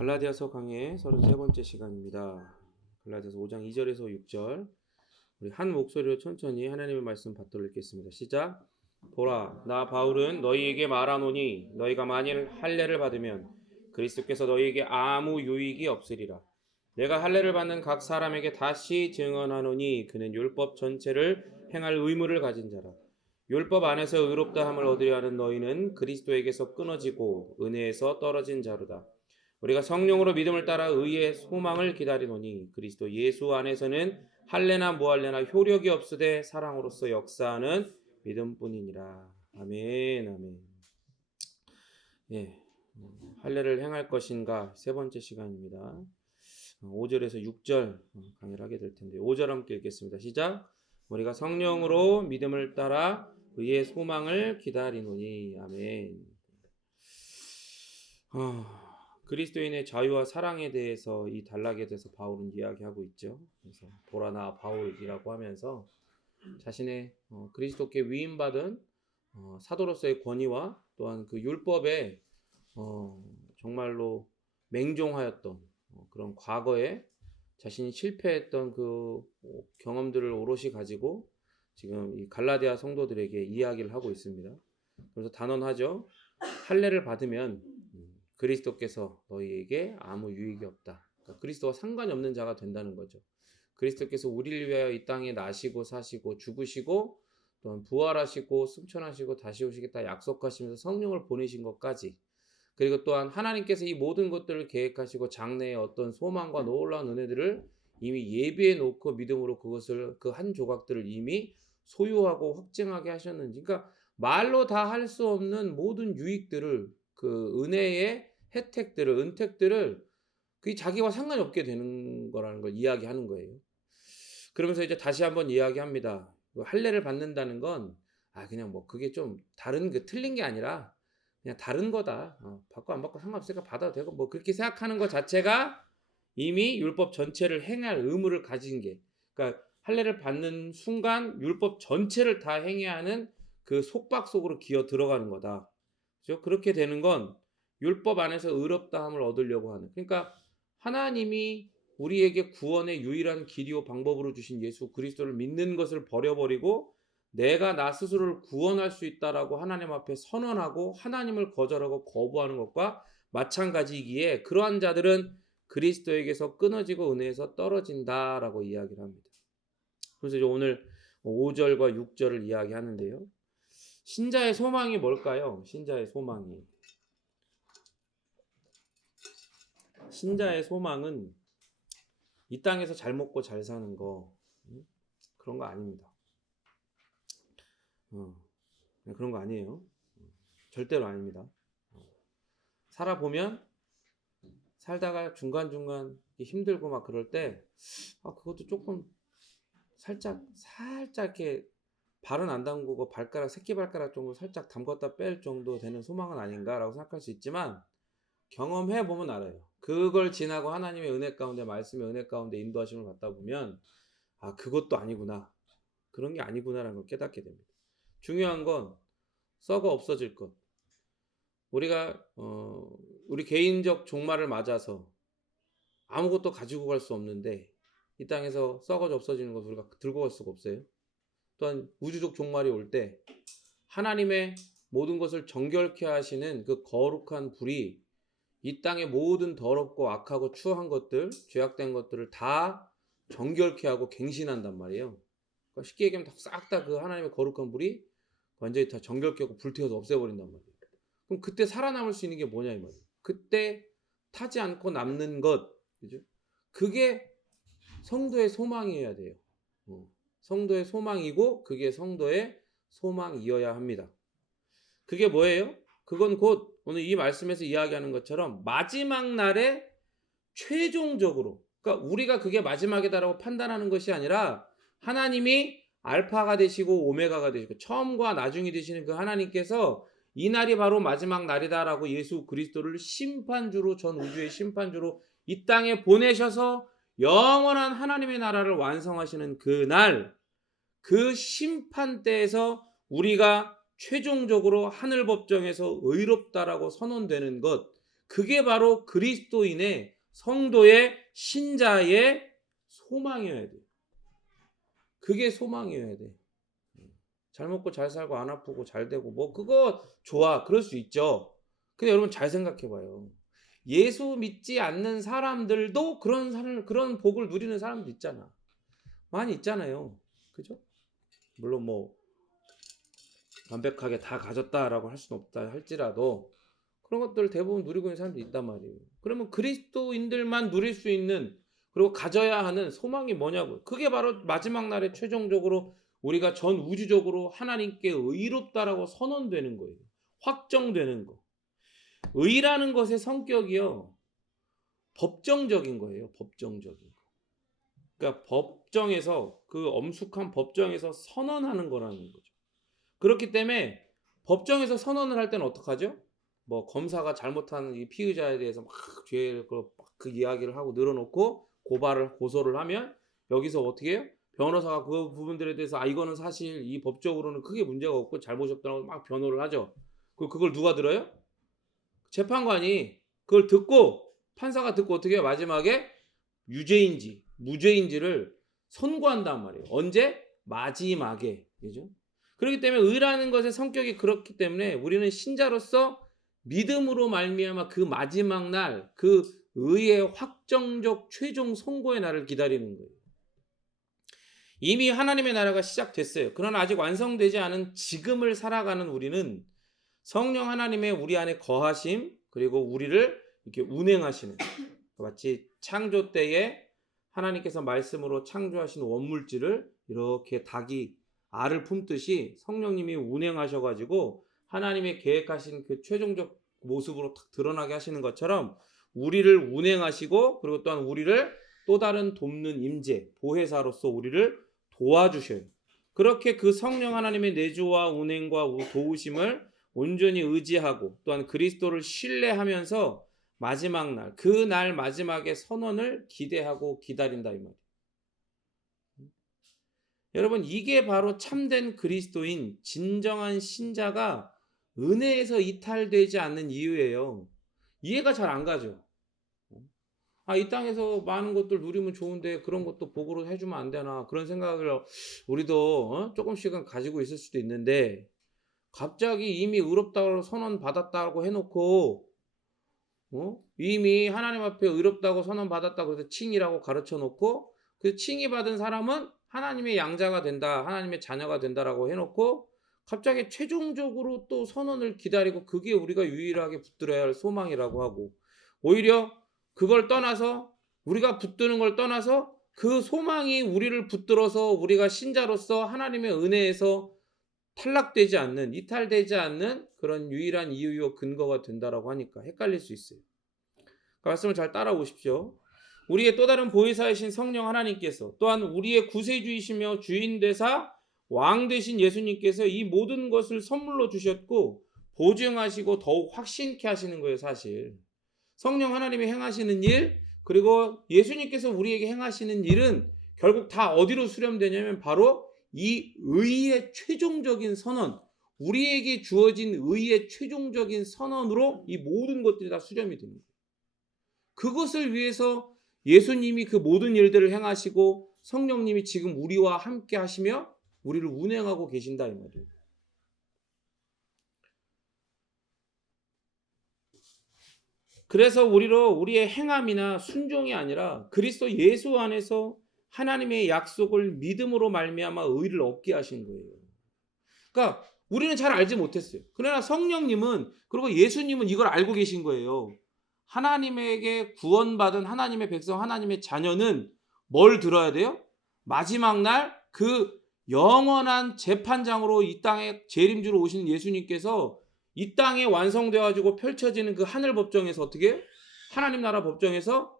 갈라디아서 강의 33번째 시간입니다. 갈라디아서 5장 2절에서 6절 우리 한 목소리로 천천히 하나님의 말씀 받들어 읽겠습니다. 시작. 보라, 나 바울은 너희에게 말하노니 너희가 만일 할례를 받으면 그리스도께서 너희에게 아무 유익이 없으리라. 내가 할례를 받는 각 사람에게 다시 증언하노니 그는 율법 전체를 행할 의무를 가진 자라. 율법 안에서 의롭다 함을 얻으려 하는 너희는 그리스도에게서 끊어지고 은혜에서 떨어진 자로다. 우리가 성령으로 믿음을 따라 의의 소망을 기다리노니 그리스도 예수 안에서는 할례나 무할례나 효력이 없으되 사랑으로서 역사하는 믿음뿐이니라. 아멘, 아멘. 예, 할례를 행할 것인가 세 번째 시간입니다. 5절에서 6절 강의를 하게 될 텐데 5절 함께 읽겠습니다. 시작. 우리가 성령으로 믿음을 따라 의의 소망을 기다리노니. 아멘. 그리스도인의 자유와 사랑에 대해서 이 단락에 대해서 바울은 이야기하고 있죠. 그래서 보라 나 바울이라고 하면서 자신의 그리스도께 위임받은 사도로서의 권위와 또한 그 율법에 정말로 맹종하였던 그런 과거에 자신이 실패했던 그 경험들을 오롯이 가지고 지금 이 갈라디아 성도들에게 이야기를 하고 있습니다. 그래서 단언하죠. 할례를 받으면 그리스도께서 너희에게 아무 유익이 없다. 그러니까 그리스도와 상관이 없는 자가 된다는 거죠. 그리스도께서 우리를 위하여 이 땅에 나시고 사시고 죽으시고 또한 부활하시고 승천하시고 다시 오시겠다 약속하시면서 성령을 보내신 것까지, 그리고 또한 하나님께서 이 모든 것들을 계획하시고 장래의 어떤 소망과 놀라운 은혜들을 이미 예비해 놓고 믿음으로 그것을 그 한 조각들을 이미 소유하고 확증하게 하셨는지, 그러니까 말로 다 할 수 없는 모든 유익들을, 그 은혜의 혜택들을, 은택들을 그게 자기와 상관이 없게 되는 거라는 걸 이야기하는 거예요. 그러면서 이제 다시 한번 이야기합니다. 할례를 받는다는 건 그냥 뭐 그게 좀 다른 그 틀린 게 아니라 그냥 다른 거다. 받고 안 받고 상관없으니까 받아도 되고 뭐 그렇게 생각하는 것 자체가 이미 율법 전체를 행할 의무를 가진 게, 그러니까 할례를 받는 순간 율법 전체를 다 행해야 하는 그 속박 속으로 기어 들어가는 거다. 그렇죠? 그렇게 되는 건 율법 안에서 의롭다함을 얻으려고 하는, 그러니까 하나님이 우리에게 구원의 유일한 길이요 방법으로 주신 예수 그리스도를 믿는 것을 버려버리고 내가 나 스스로를 구원할 수 있다라고 하나님 앞에 선언하고 하나님을 거절하고 거부하는 것과 마찬가지이기에 그러한 자들은 그리스도에게서 끊어지고 은혜에서 떨어진다라고 이야기를 합니다. 그래서 이제 오늘 5절과 6절을 이야기하는데요. 신자의 소망이 뭘까요? 신자의 소망이. 신자의 소망은 이 땅에서 잘 먹고 잘 사는 거, 그런 거 아닙니다. 그런 거 아니에요. 절대로 아닙니다. 살아보면 살다가 중간중간 힘들고 막 그럴 때 그것도 조금 살짝 이렇게 발은 안 담그고 새끼발가락 정도 살짝 담궜다 뺄 정도 되는 소망은 아닌가라고 생각할 수 있지만 경험해 보면 알아요. 그걸 지나고 하나님의 은혜 가운데, 말씀의 은혜 가운데 인도하심을 받다 보면 그것도 아니구나, 그런 게 아니구나라는 걸 깨닫게 됩니다. 중요한 건 썩어 없어질 것. 우리가 우리 개인적 종말을 맞아서 아무것도 가지고 갈 수 없는데 이 땅에서 썩어져 없어지는 것을 우리가 들고 갈 수가 없어요. 또한 우주적 종말이 올 때 하나님의 모든 것을 정결케 하시는 그 거룩한 불이 이 땅의 모든 더럽고 악하고 추한 것들, 죄악된 것들을 다 정결케 하고 갱신한단 말이에요. 그러니까 쉽게 얘기하면 싹 다 그 하나님의 거룩한 불이 완전히 다 정결케 하고 불태워서 없애버린단 말이에요. 그럼 그때 살아남을 수 있는 게 뭐냐 이 말이에요. 그때 타지 않고 남는 것, 그죠? 그게 성도의 소망이어야 돼요. 성도의 소망이고 그게 성도의 소망이어야 합니다. 그게 뭐예요? 그건 곧 오늘 이 말씀에서 이야기하는 것처럼 마지막 날에 최종적으로, 그러니까 우리가 그게 마지막이다라고 판단하는 것이 아니라 하나님이 알파가 되시고 오메가가 되시고 처음과 나중이 되시는 그 하나님께서 이 날이 바로 마지막 날이다라고 예수 그리스도를 심판주로, 전 우주의 심판주로 이 땅에 보내셔서 영원한 하나님의 나라를 완성하시는 그 날, 그 심판대에서 우리가 최종적으로 하늘 법정에서 의롭다라고 선언되는 것, 그게 바로 그리스도인의 성도의 신자의 소망이어야 돼요. 그게 소망이어야 돼. 잘 먹고 잘 살고 안 아프고 잘 되고 뭐 그거 좋아. 그럴 수 있죠. 근데 여러분 잘 생각해 봐요. 예수 믿지 않는 사람들도 그런 복을 누리는 사람도 있잖아. 많이 있잖아요. 그죠? 물론 뭐 완벽하게 다 가졌다라고 할 수는 없다 할지라도 그런 것들을 대부분 누리고 있는 사람도 있단 말이에요. 그러면 그리스도인들만 누릴 수 있는 그리고 가져야 하는 소망이 뭐냐고요. 그게 바로 마지막 날에 최종적으로 우리가 전 우주적으로 하나님께 의롭다라고 선언되는 거예요. 확정되는 거. 의라는 것의 성격이요. 법정적인 거예요. 법정적인 거. 그러니까 법정에서 그 엄숙한 법정에서 선언하는 거라는 거죠. 그렇기 때문에 법정에서 선언을 할 때는 어떡하죠? 뭐 검사가 잘못한 이 피의자에 대해서 막 죄를 그 이야기를 하고 늘어놓고 고소를 하면 여기서 어떻게 해요? 변호사가 그 부분들에 대해서 이거는 사실 이 법적으로는 크게 문제가 없고 잘못이었다고 막 변호를 하죠. 그걸 누가 들어요? 재판관이 그걸 듣고 판사가 듣고 어떻게 해요? 마지막에 유죄인지 무죄인지를 선고한단 말이에요. 언제? 마지막에. 그죠? 그렇기 때문에 의라는 것의 성격이 그렇기 때문에 우리는 신자로서 믿음으로 말미암아 그 마지막 날 그 의의 확정적 최종 선고의 날을 기다리는 거예요. 이미 하나님의 나라가 시작됐어요. 그러나 아직 완성되지 않은 지금을 살아가는 우리는 성령 하나님의 우리 안에 거하심 그리고 우리를 이렇게 운행하시는 마치 창조 때에 하나님께서 말씀으로 창조하신 원물질을 이렇게 닭이 알을 품듯이 성령님이 운행하셔가지고 하나님의 계획하신 그 최종적 모습으로 탁 드러나게 하시는 것처럼 우리를 운행하시고 그리고 또한 우리를 또 다른 돕는 임재, 보혜사로서 우리를 도와주셔요. 그렇게 그 성령 하나님의 내주와 운행과 도우심을 온전히 의지하고 또한 그리스도를 신뢰하면서 마지막 날, 그 날 마지막에 선언을 기대하고 기다린다 이 말이에요. 여러분 이게 바로 참된 그리스도인 진정한 신자가 은혜에서 이탈되지 않는 이유예요. 이해가 잘 안 가죠. 이 땅에서 많은 것들 누리면 좋은데 그런 것도 복으로 해주면 안 되나 그런 생각을 우리도 조금씩은 가지고 있을 수도 있는데 갑자기 이미 의롭다고 선언 받았다고 해놓고 이미 하나님 앞에 의롭다고 선언 받았다고 해서 칭이라고 가르쳐 놓고 그 칭이 받은 사람은 하나님의 양자가 된다 하나님의 자녀가 된다라고 해놓고 갑자기 최종적으로 또 선언을 기다리고 그게 우리가 유일하게 붙들어야 할 소망이라고 하고 오히려 그걸 떠나서 우리가 붙드는 걸 떠나서 그 소망이 우리를 붙들어서 우리가 신자로서 하나님의 은혜에서 탈락되지 않는 이탈되지 않는 그런 유일한 이유요 근거가 된다라고 하니까 헷갈릴 수 있어요. 그 말씀을 잘 따라오십시오. 우리의 또 다른 보혜사이신 성령 하나님께서 또한 우리의 구세주이시며 주인되사 왕 되신 예수님께서 이 모든 것을 선물로 주셨고 보증하시고 더욱 확신케 하시는 거예요. 사실 성령 하나님이 행하시는 일 그리고 예수님께서 우리에게 행하시는 일은 결국 다 어디로 수렴되냐면 바로 이 의의 최종적인 선언 우리에게 주어진 의의 최종적인 선언으로 이 모든 것들이 다 수렴이 됩니다. 그것을 위해서 예수님이 그 모든 일들을 행하시고 성령님이 지금 우리와 함께 하시며 우리를 운행하고 계신다 이 말이에요. 그래서 우리의 행함이나 순종이 아니라 그리스도 예수 안에서 하나님의 약속을 믿음으로 말미암아 의를 얻게 하신 거예요. 그러니까 우리는 잘 알지 못했어요. 그러나 성령님은 그리고 예수님은 이걸 알고 계신 거예요. 하나님에게 구원받은 하나님의 백성, 하나님의 자녀는 뭘 들어야 돼요? 마지막 날 그 영원한 재판장으로 이 땅에 재림주로 오시는 예수님께서 이 땅에 완성되어가지고 펼쳐지는 그 하늘 법정에서 어떻게 해요? 하나님 나라 법정에서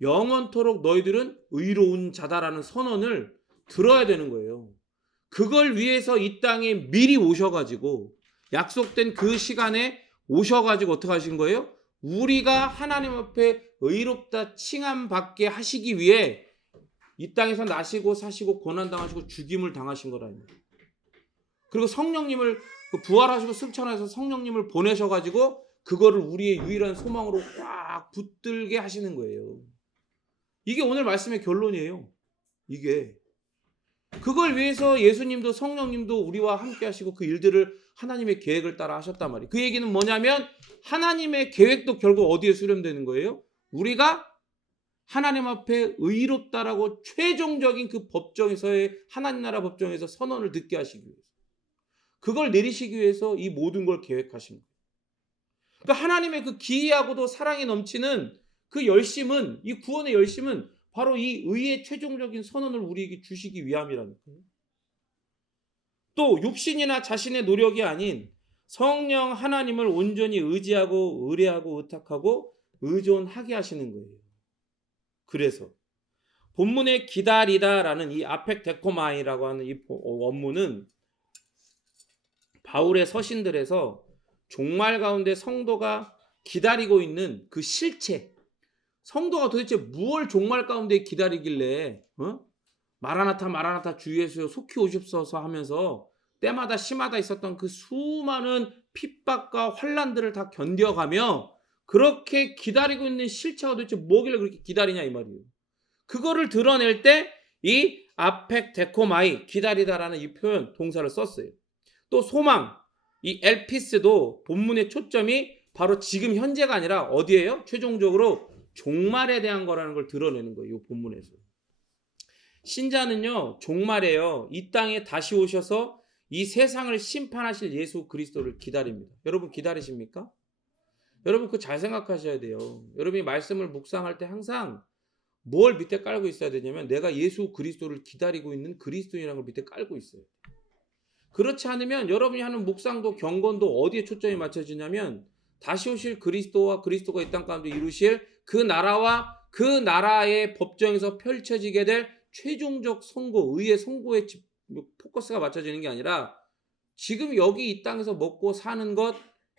영원토록 너희들은 의로운 자다라는 선언을 들어야 되는 거예요. 그걸 위해서 이 땅에 미리 오셔가지고 약속된 그 시간에 오셔가지고 어떻게 하신 거예요? 우리가 하나님 앞에 의롭다 칭함 받게 하시기 위해 이 땅에서 나시고 사시고 고난당하시고 죽임을 당하신 거라는 거예요. 그리고 성령님을 부활하시고 승천하셔서 성령님을 보내셔가지고 그거를 우리의 유일한 소망으로 꽉 붙들게 하시는 거예요. 이게 오늘 말씀의 결론이에요. 이게 그걸 위해서 예수님도 성령님도 우리와 함께 하시고 그 일들을 하나님의 계획을 따라 하셨단 말이에요. 그 얘기는 뭐냐면 하나님의 계획도 결국 어디에 수렴되는 거예요? 우리가 하나님 앞에 의롭다라고 최종적인 그 법정에서의 하나님 나라 법정에서 선언을 듣게 하시기 위해서 그걸 내리시기 위해서 이 모든 걸 계획하신 거예요. 그러니까 하나님의 그 기이하고도 사랑이 넘치는 그 열심은 이 구원의 열심은 바로 이 의의 최종적인 선언을 우리에게 주시기 위함이라는 거예요. 또 육신이나 자신의 노력이 아닌 성령 하나님을 온전히 의지하고 의뢰하고 의탁하고 의존하게 하시는 거예요. 그래서 본문의 기다리다라는 이 아펙데코마이라고 하는 이 원문은 바울의 서신들에서 종말 가운데 성도가 기다리고 있는 그 실체, 성도가 도대체 무엇을 종말 가운데 기다리길래 마라나타 마라나타 주 예수여 속히 오십소서 하면서 때마다 시마다 있었던 그 수많은 핍박과 환난들을 다 견뎌가며 그렇게 기다리고 있는 실체가 도대체 뭐길래 그렇게 기다리냐 이 말이에요. 그거를 드러낼 때 이 아펙데코마이 기다리다라는 이 표현 동사를 썼어요. 또 소망 이 엘피스도 본문의 초점이 바로 지금 현재가 아니라 어디예요? 최종적으로 종말에 대한 거라는 걸 드러내는 거예요. 이 본문에서. 신자는요. 종말에요. 이 땅에 다시 오셔서 이 세상을 심판하실 예수 그리스도를 기다립니다. 여러분 기다리십니까? 여러분 그거 잘 생각하셔야 돼요. 여러분이 말씀을 묵상할 때 항상 뭘 밑에 깔고 있어야 되냐면 내가 예수 그리스도를 기다리고 있는 그리스도인이라는 걸 밑에 깔고 있어요. 그렇지 않으면 여러분이 하는 묵상도 경건도 어디에 초점이 맞춰지냐면 다시 오실 그리스도와 그리스도가 이 땅 가운데 이루실 그 나라와 그 나라의 법정에서 펼쳐지게 될 최종적 선고, 의의 선고에 포커스가 맞춰지는 게 아니라 지금 여기 이 땅에서 먹고 사는 것,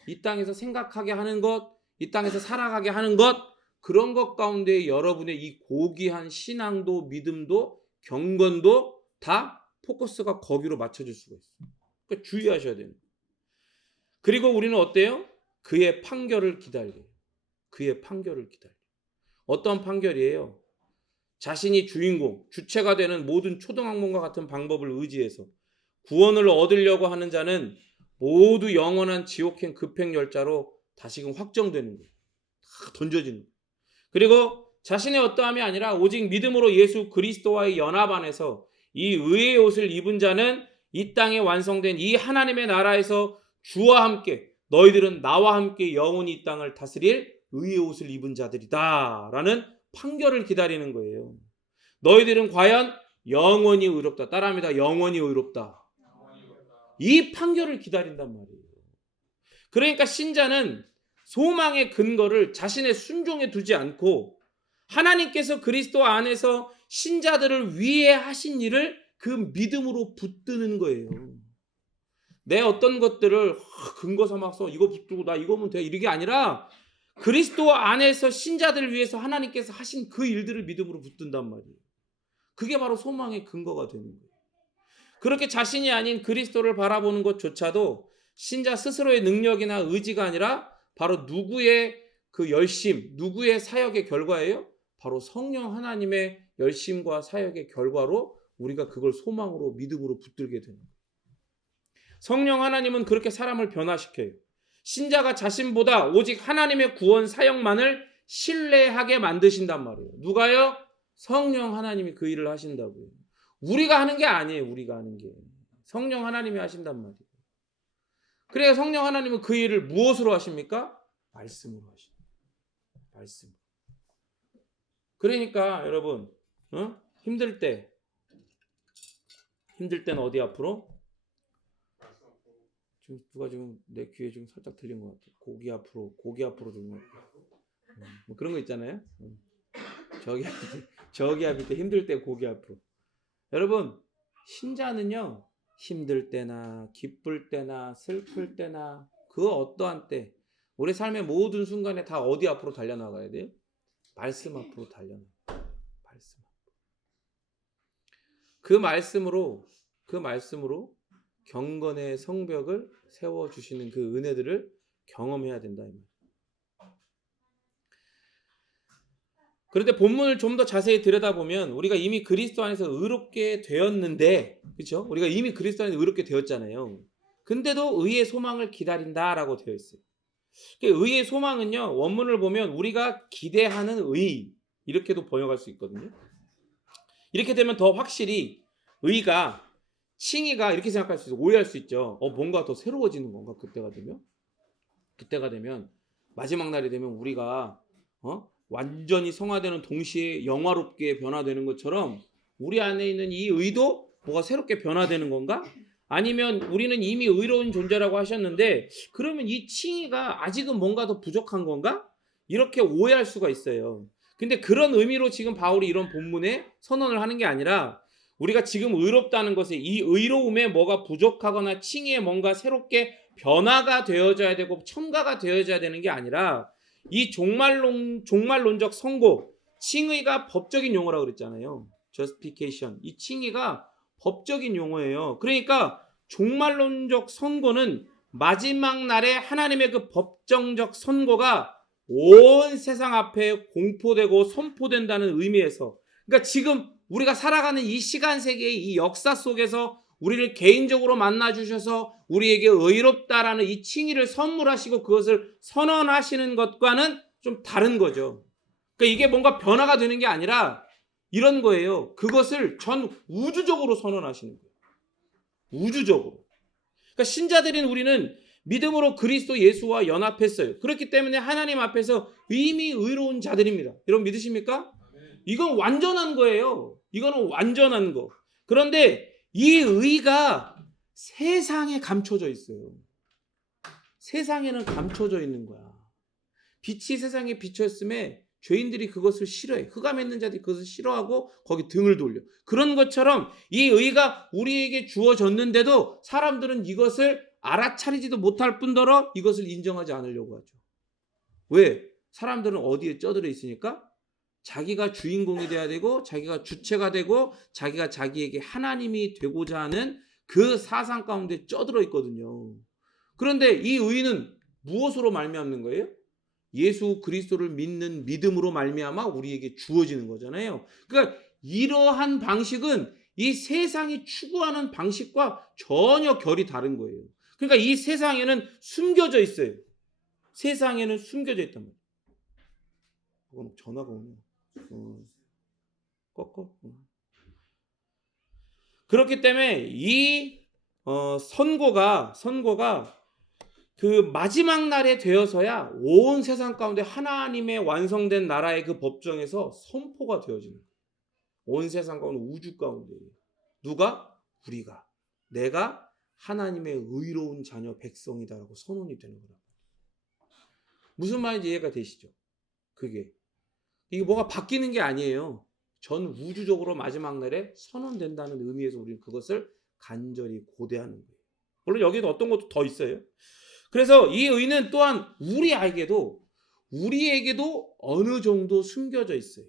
이 땅에서 생각하게 하는 것, 이 땅에서 살아가게 하는 것, 그런 것 가운데 여러분의 이 고귀한 신앙도 믿음도 경건도 다 포커스가 거기로 맞춰질 수가 있어요. 그러니까 주의하셔야 돼요. 그리고 우리는 어때요? 그의 판결을 기다려요. 그의 판결을 기다려요. 어떤 판결이에요? 자신이 주인공, 주체가 되는 모든 초등학문과 같은 방법을 의지해서 구원을 얻으려고 하는 자는 모두 영원한 지옥행 급행열자로 다시금 확정되는 거예요. 다 던져지는 거예요. 그리고 자신의 어떠함이 아니라 오직 믿음으로 예수 그리스도와의 연합 안에서 이 의의 옷을 입은 자는 이 땅에 완성된 이 하나님의 나라에서 주와 함께 너희들은 나와 함께 영원히 이 땅을 다스릴 의의 옷을 입은 자들이다 라는 판결을 기다리는 거예요. 너희들은 과연 영원히 의롭다. 따라합니다. 영원히 의롭다. 이 판결을 기다린단 말이에요. 그러니까 신자는 소망의 근거를 자신의 순종에 두지 않고 하나님께서 그리스도 안에서 신자들을 위해 하신 일을 그 믿음으로 붙드는 거예요. 내 어떤 것들을 근거 삼아서 이거 붙들고 나 이거면 돼 이게 아니라 그리스도 안에서 신자들을 위해서 하나님께서 하신 그 일들을 믿음으로 붙든단 말이에요. 그게 바로 소망의 근거가 되는 거예요. 그렇게 자신이 아닌 그리스도를 바라보는 것조차도 신자 스스로의 능력이나 의지가 아니라 바로 누구의 그 열심, 누구의 사역의 결과예요? 바로 성령 하나님의 열심과 사역의 결과로 우리가 그걸 소망으로 믿음으로 붙들게 되는 거예요. 성령 하나님은 그렇게 사람을 변화시켜요. 신자가 자신보다 오직 하나님의 구원 사역만을 신뢰하게 만드신단 말이에요. 누가요? 성령 하나님이 그 일을 하신다고요. 우리가 하는 게 아니에요. 우리가 하는 게. 성령 하나님이 하신단 말이에요. 그래서 성령 하나님은 그 일을 무엇으로 하십니까? 말씀으로 하십니다. 말씀. 그러니까 여러분 힘들 때는 어디 앞으로? 지금 누가 지금 내 귀에 좀 살짝 들린 것 같아. 고기 앞으로 좀 뭐 그런 거 있잖아요. 저기 앞일 때 힘들 때 고기 앞으로. 여러분 신자는요 힘들 때나 기쁠 때나 슬플 때나 그 어떠한 때 우리 삶의 모든 순간에 다 어디 앞으로 달려나가야 돼요? 말씀 앞으로 달려나가요. 말씀 앞으로. 그 말씀으로 경건의 성벽을 세워주시는 그 은혜들을 경험해야 된다. 그런데 본문을 좀 더 자세히 들여다보면 우리가 이미 그리스도 안에서 의롭게 되었는데, 그렇죠? 우리가 이미 그리스도 안에서 의롭게 되었잖아요. 근데도 의의 소망을 기다린다라고 되어 있어요. 의의 소망은요, 원문을 보면 우리가 기대하는 의, 이렇게도 번역할 수 있거든요. 이렇게 되면 더 확실히 의가, 칭의가 이렇게 생각할 수 있어요. 오해할 수 있죠. 뭔가 더 새로워지는 건가 그때가 되면 마지막 날이 되면 우리가 완전히 성화되는 동시에 영화롭게 변화되는 것처럼 우리 안에 있는 이 의도 뭐가 새롭게 변화되는 건가? 아니면 우리는 이미 의로운 존재라고 하셨는데 그러면 이 칭의가 아직은 뭔가 더 부족한 건가? 이렇게 오해할 수가 있어요. 근데 그런 의미로 지금 바울이 이런 본문에 선언을 하는 게 아니라 우리가 지금 의롭다는 것에 이 의로움에 뭐가 부족하거나 칭의에 뭔가 새롭게 변화가 되어져야 되고 첨가가 되어져야 되는 게 아니라 이 종말론적 선고, 칭의가 법적인 용어라고 그랬잖아요. justification. 이 칭의가 법적인 용어예요. 그러니까 종말론적 선고는 마지막 날에 하나님의 그 법정적 선고가 온 세상 앞에 공포되고 선포된다는 의미에서, 그러니까 지금 우리가 살아가는 이 시간 세계의 이 역사 속에서 우리를 개인적으로 만나 주셔서 우리에게 의롭다라는 이 칭의를 선물하시고 그것을 선언하시는 것과는 좀 다른 거죠. 그러니까 이게 뭔가 변화가 되는 게 아니라 이런 거예요. 그것을 전 우주적으로 선언하시는 거예요. 우주적으로. 그러니까 신자들인 우리는 믿음으로 그리스도 예수와 연합했어요. 그렇기 때문에 하나님 앞에서 이미 의로운 자들입니다. 여러분 믿으십니까? 이건 완전한 거예요. 이거는 완전한 거. 그런데 이 의가 세상에 감춰져 있어요. 세상에는 감춰져 있는 거야. 빛이 세상에 비쳤음에 죄인들이 그것을 싫어해. 흑암에 있는 자들이 그것을 싫어하고 거기 등을 돌려. 그런 것처럼 이 의가 우리에게 주어졌는데도 사람들은 이것을 알아차리지도 못할 뿐더러 이것을 인정하지 않으려고 하죠. 왜? 사람들은 어디에 쩌들어 있으니까 자기가 주인공이 돼야 되고 자기가 주체가 되고 자기가 자기에게 하나님이 되고자 하는 그 사상 가운데 쩌들어 있거든요. 그런데 이 의는 무엇으로 말미암는 거예요? 예수 그리스도를 믿는 믿음으로 말미암아 우리에게 주어지는 거잖아요. 그러니까 이러한 방식은 이 세상이 추구하는 방식과 전혀 결이 다른 거예요. 그러니까 이 세상에는 숨겨져 있어요. 세상에는 숨겨져 있단 말이에요. 전화가 오네. 꺾어. 그렇기 때문에 이 선고가 그 마지막 날에 되어서야 온 세상 가운데 하나님의 완성된 나라의 그 법정에서 선포가 되어지는 거예요. 온 세상 가운데 우주 가운데 누가? 우리가. 내가 하나님의 의로운 자녀 백성이다라고 선언이 되는 거라. 무슨 말인지 이해가 되시죠? 이게 뭐가 바뀌는 게 아니에요. 전 우주적으로 마지막 날에 선언된다는 의미에서 우리는 그것을 간절히 고대하는 거예요. 물론 여기도 어떤 것도 더 있어요. 그래서 이 의는 또한 우리에게도 어느 정도 숨겨져 있어요.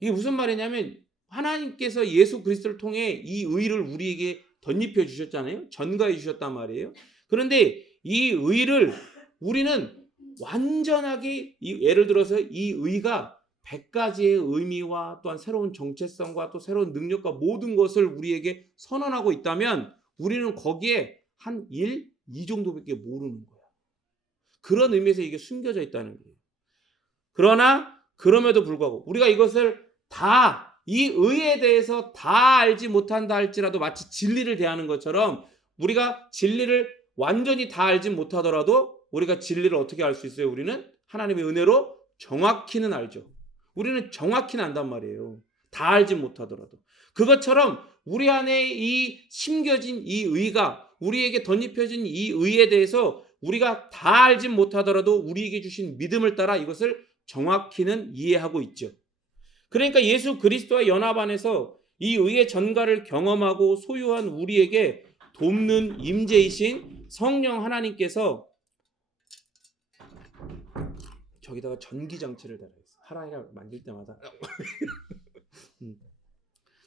이게 무슨 말이냐면 하나님께서 예수 그리스도를 통해 이 의를 우리에게 덧입혀 주셨잖아요. 전가해 주셨단 말이에요. 그런데 이 의를 우리는 완전하게 예를 들어서 이 의가 100가지의 의미와 또한 새로운 정체성과 또 새로운 능력과 모든 것을 우리에게 선언하고 있다면 우리는 거기에 한 1, 2 정도밖에 모르는 거야. 그런 의미에서 이게 숨겨져 있다는 거예요. 그러나 그럼에도 불구하고 우리가 이것을 다 이 의에 대해서 다 알지 못한다 할지라도 마치 진리를 대하는 것처럼 우리가 진리를 완전히 다 알지 못하더라도 우리가 진리를 어떻게 알 수 있어요? 우리는 하나님의 은혜로 정확히는 알죠. 우리는 정확히는 안단 말이에요. 다 알지 못하더라도. 그것처럼 우리 안에 이 심겨진 이 의가 우리에게 덧입혀진 이 의에 대해서 우리가 다 알지 못하더라도 우리에게 주신 믿음을 따라 이것을 정확히는 이해하고 있죠. 그러니까 예수 그리스도와 연합 안에서 이 의의 전가를 경험하고 소유한 우리에게 돕는 임재이신 성령 하나님께서 저기다가 전기장치를 달아있어요. 하나님을 만질 때마다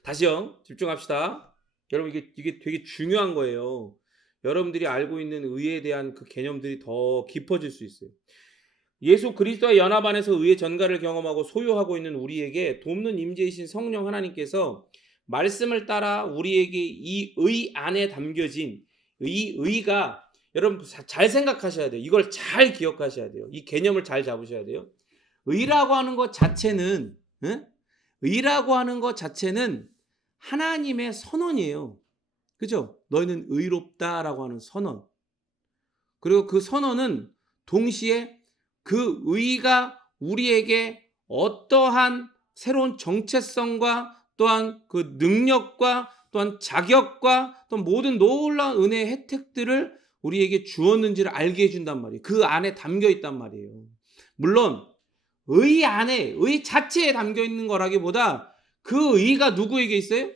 다시요. 집중합시다. 여러분 이게 되게 중요한 거예요. 여러분들이 알고 있는 의에 대한 그 개념들이 더 깊어질 수 있어요. 예수 그리스도의 연합 안에서 의의 전가를 경험하고 소유하고 있는 우리에게 돕는 임재이신 성령 하나님께서 말씀을 따라 우리에게 이 의 안에 담겨진 이 의가, 여러분 잘 생각하셔야 돼요. 이걸 잘 기억하셔야 돼요. 이 개념을 잘 잡으셔야 돼요. 의라고 하는 것 자체는, 의라고 하는 것 자체는 하나님의 선언이에요. 그죠? 너희는 의롭다라고 하는 선언. 그리고 그 선언은 동시에 그 의가 우리에게 어떠한 새로운 정체성과 또한 그 능력과 또한 자격과 또 모든 놀라운 은혜의 혜택들을 우리에게 주었는지를 알게 해준단 말이에요. 그 안에 담겨 있단 말이에요. 물론 의 안에, 의 자체에 담겨 있는 거라기보다 그 의가 누구에게 있어요?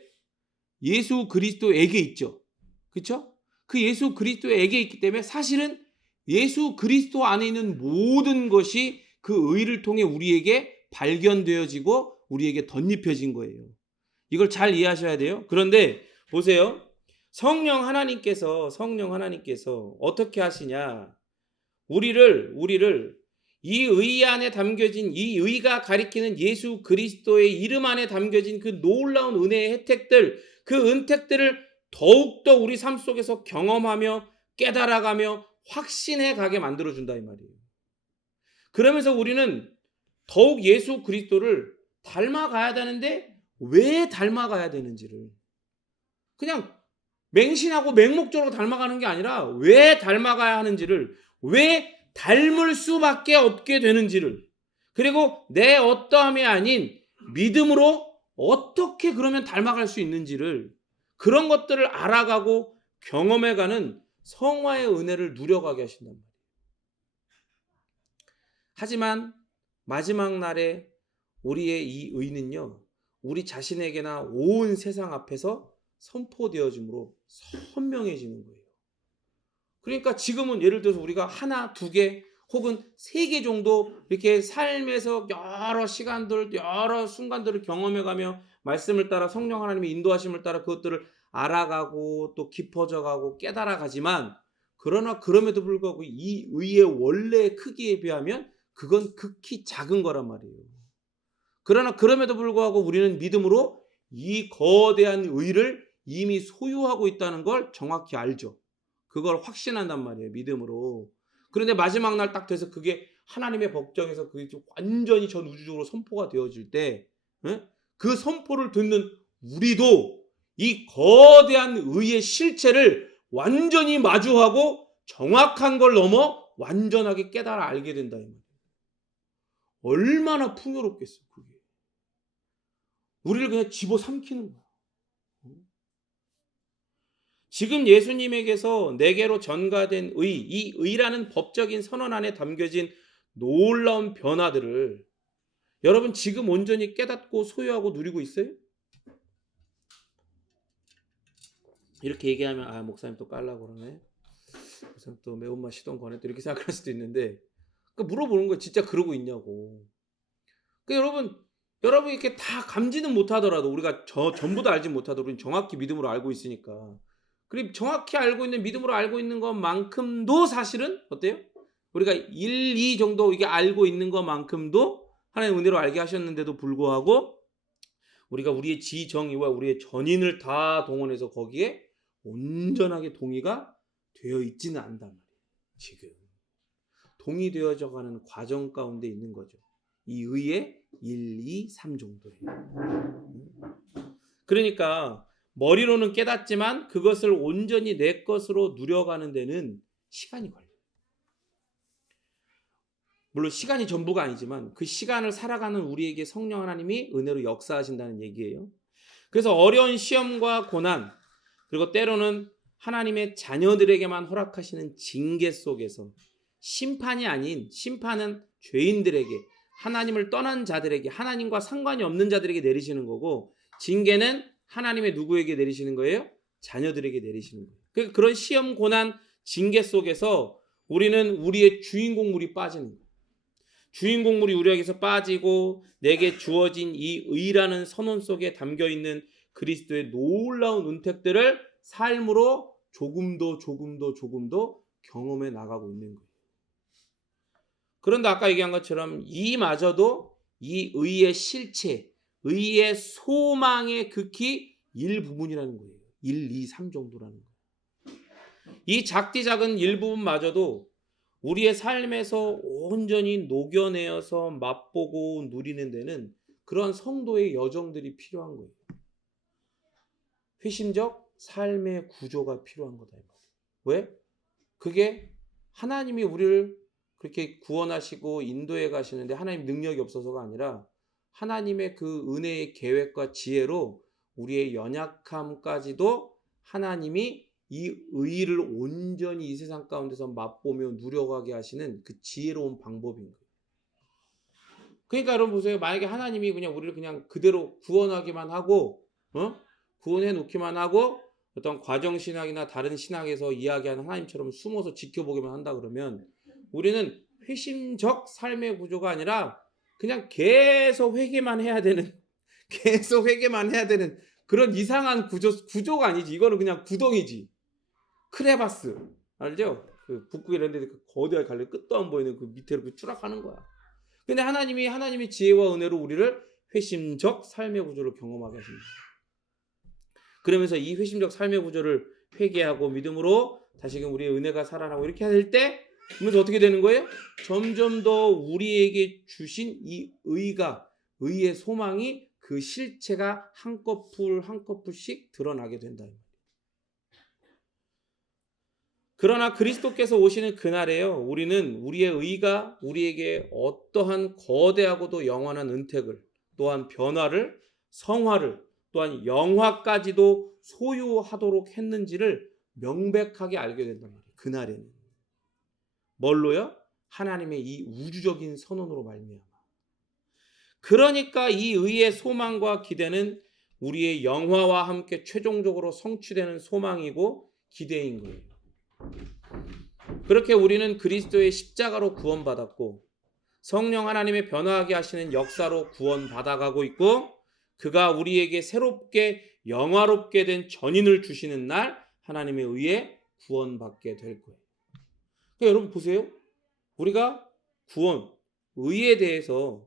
예수 그리스도에게 있죠. 그렇죠? 그 예수 그리스도에게 있기 때문에 사실은 예수 그리스도 안에 있는 모든 것이 그 의를 통해 우리에게 발견되어지고 우리에게 덧입혀진 거예요. 이걸 잘 이해하셔야 돼요. 그런데 보세요. 성령 하나님께서 어떻게 하시냐? 우리를 이 의 안에 담겨진, 이 의가 가리키는 예수 그리스도의 이름 안에 담겨진 그 놀라운 은혜의 혜택들, 그 은택들을 더욱더 우리 삶 속에서 경험하며 깨달아가며 확신해 가게 만들어준다 이 말이에요. 그러면서 우리는 더욱 예수 그리스도를 닮아가야 되는데 왜 닮아가야 되는지를, 그냥 맹신하고 맹목적으로 닮아가는 게 아니라 왜 닮아가야 하는지를, 왜 닮을 수밖에 없게 되는지를, 그리고 내 어떠함이 아닌 믿음으로 어떻게 그러면 닮아갈 수 있는지를, 그런 것들을 알아가고 경험해가는 성화의 은혜를 누려가게 하신단 말이에요. 하지만 마지막 날에 우리의 이 의는요, 우리 자신에게나 온 세상 앞에서 선포되어짐으로 선명해지는 거예요. 그러니까 지금은 예를 들어서 우리가 하나, 두 개 혹은 세 개 정도 이렇게 삶에서 여러 시간들, 여러 순간들을 경험해가며 말씀을 따라 성령 하나님의 인도하심을 따라 그것들을 알아가고 또 깊어져가고 깨달아가지만, 그러나 그럼에도 불구하고 이 의의 원래 크기에 비하면 그건 극히 작은 거란 말이에요. 그러나 그럼에도 불구하고 우리는 믿음으로 이 거대한 의를 이미 소유하고 있다는 걸 정확히 알죠. 그걸 확신한단 말이에요. 믿음으로. 그런데 마지막 날 딱 돼서 그게 하나님의 법정에서 그게 완전히 전 우주적으로 선포가 되어질 때, 그 선포를 듣는 우리도 이 거대한 의의 실체를 완전히 마주하고 정확한 걸 넘어 완전하게 깨달아 알게 된다 이 말이에요. 얼마나 풍요롭겠어 그게. 우리를 그냥 집어삼키는 거야. 지금 예수님에게서 내게로 전가된 의, 이 의라는 법적인 선언 안에 담겨진 놀라운 변화들을 여러분 지금 온전히 깨닫고 소유하고 누리고 있어요? 이렇게 얘기하면 아 목사님 또 깔라고 그러네, 목사님 또 매운맛 시동 거네, 또 이렇게 생각할 수도 있는데, 그러니까 물어보는 거예요. 진짜 그러고 있냐고. 그러니까 여러분 이렇게 다 감지는 못하더라도, 우리가 전부 다 알지 못하더라도 우리는 정확히 믿음으로 알고 있으니까, 그리고 정확히 알고 있는, 믿음으로 알고 있는 것만큼도 사실은 어때요? 우리가 1, 2 정도 이게 알고 있는 것만큼도 하나님의 은혜로 알게 하셨는데도 불구하고 우리가 우리의 지정의와 우리의 전인을 다 동원해서 거기에 온전하게 동의가 되어 있지는 않단 말이에요. 지금 동의되어져 가는 과정 가운데 있는 거죠. 이 의의 1, 2, 3 정도예요. 그러니까 머리로는 깨닫지만 그것을 온전히 내 것으로 누려가는 데는 시간이 걸려요. 물론 시간이 전부가 아니지만 그 시간을 살아가는 우리에게 성령 하나님이 은혜로 역사하신다는 얘기예요. 그래서 어려운 시험과 고난, 그리고 때로는 하나님의 자녀들에게만 허락하시는 징계 속에서, 심판이 아닌, 심판은 죄인들에게, 하나님을 떠난 자들에게, 하나님과 상관이 없는 자들에게 내리시는 거고, 징계는 하나님의 누구에게 내리시는 거예요? 자녀들에게 내리시는 거예요. 그런 시험, 고난, 징계 속에서 우리는 우리의 주인공물이 빠지는 거예요. 주인공물이 우리에게서 빠지고 내게 주어진 이 의라는 선언 속에 담겨있는 그리스도의 놀라운 은택들을 삶으로 조금 더 경험해 나가고 있는 거예요. 그런데 아까 얘기한 것처럼 이마저도 이 의의 실체, 의의 소망의 극히 일부분이라는 거예요. 1, 2, 3 정도라는 거예요. 이 작디 작은 일부분마저도 우리의 삶에서 온전히 녹여내어서 맛보고 누리는 데는 그런 성도의 여정들이 필요한 거예요. 회심적 삶의 구조가 필요한 거다. 왜? 그게 하나님이 우리를 그렇게 구원하시고 인도해 가시는데 하나님 능력이 없어서가 아니라 하나님의 그 은혜의 계획과 지혜로 우리의 연약함까지도 하나님이 이 의의를 온전히 이 세상 가운데서 맛보며 누려가게 하시는 그 지혜로운 방법인 거예요. 그러니까 여러분 보세요. 만약에 하나님이 그냥 우리를 그냥 그대로 구원하기만 하고 구원해 놓기만 하고 어떤 과정신학이나 다른 신학에서 이야기하는 하나님처럼 숨어서 지켜보기만 한다 그러면 우리는 회심적 삶의 구조가 아니라 그냥 계속 회개만 해야 되는 계속 회개만 해야 되는 그런 이상한 구조가 아니지. 이거는 그냥 구덩이지. 크레바스 알죠? 그 북극 이런 데 그 거대하게 갈래 끝도 안 보이는 그 밑으로 그 추락하는 거야. 근데 하나님의 지혜와 은혜로 우리를 회심적 삶의 구조를 경험하게 하십니다. 그러면서 이 회심적 삶의 구조를 회개하고 믿음으로 다시금 우리의 은혜가 살아나고 이렇게 할 때 그러면서 어떻게 되는 거예요? 점점 더 우리에게 주신 이 의의 소망이 그 실체가 한꺼풀 한꺼풀씩 드러나게 된다. 그러나 그리스도께서 오시는 그날에요. 우리는 우리의 의가 우리에게 어떠한 거대하고도 영원한 은택을 또한 변화를 성화를 또한 영화까지도 소유하도록 했는지를 명백하게 알게 된단 말이에요. 그날에는. 뭘로요? 하나님의 이 우주적인 선언으로 말미암아. 그러니까 이 의의 소망과 기대는 우리의 영화와 함께 최종적으로 성취되는 소망이고 기대인 거예요. 그렇게 우리는 그리스도의 십자가로 구원받았고 성령 하나님의 변화하게 하시는 역사로 구원받아가고 있고 그가 우리에게 새롭게 영화롭게 된 전인을 주시는 날 하나님의 의에 구원받게 될 거예요. 그러니까 여러분 보세요. 우리가 의에 대해서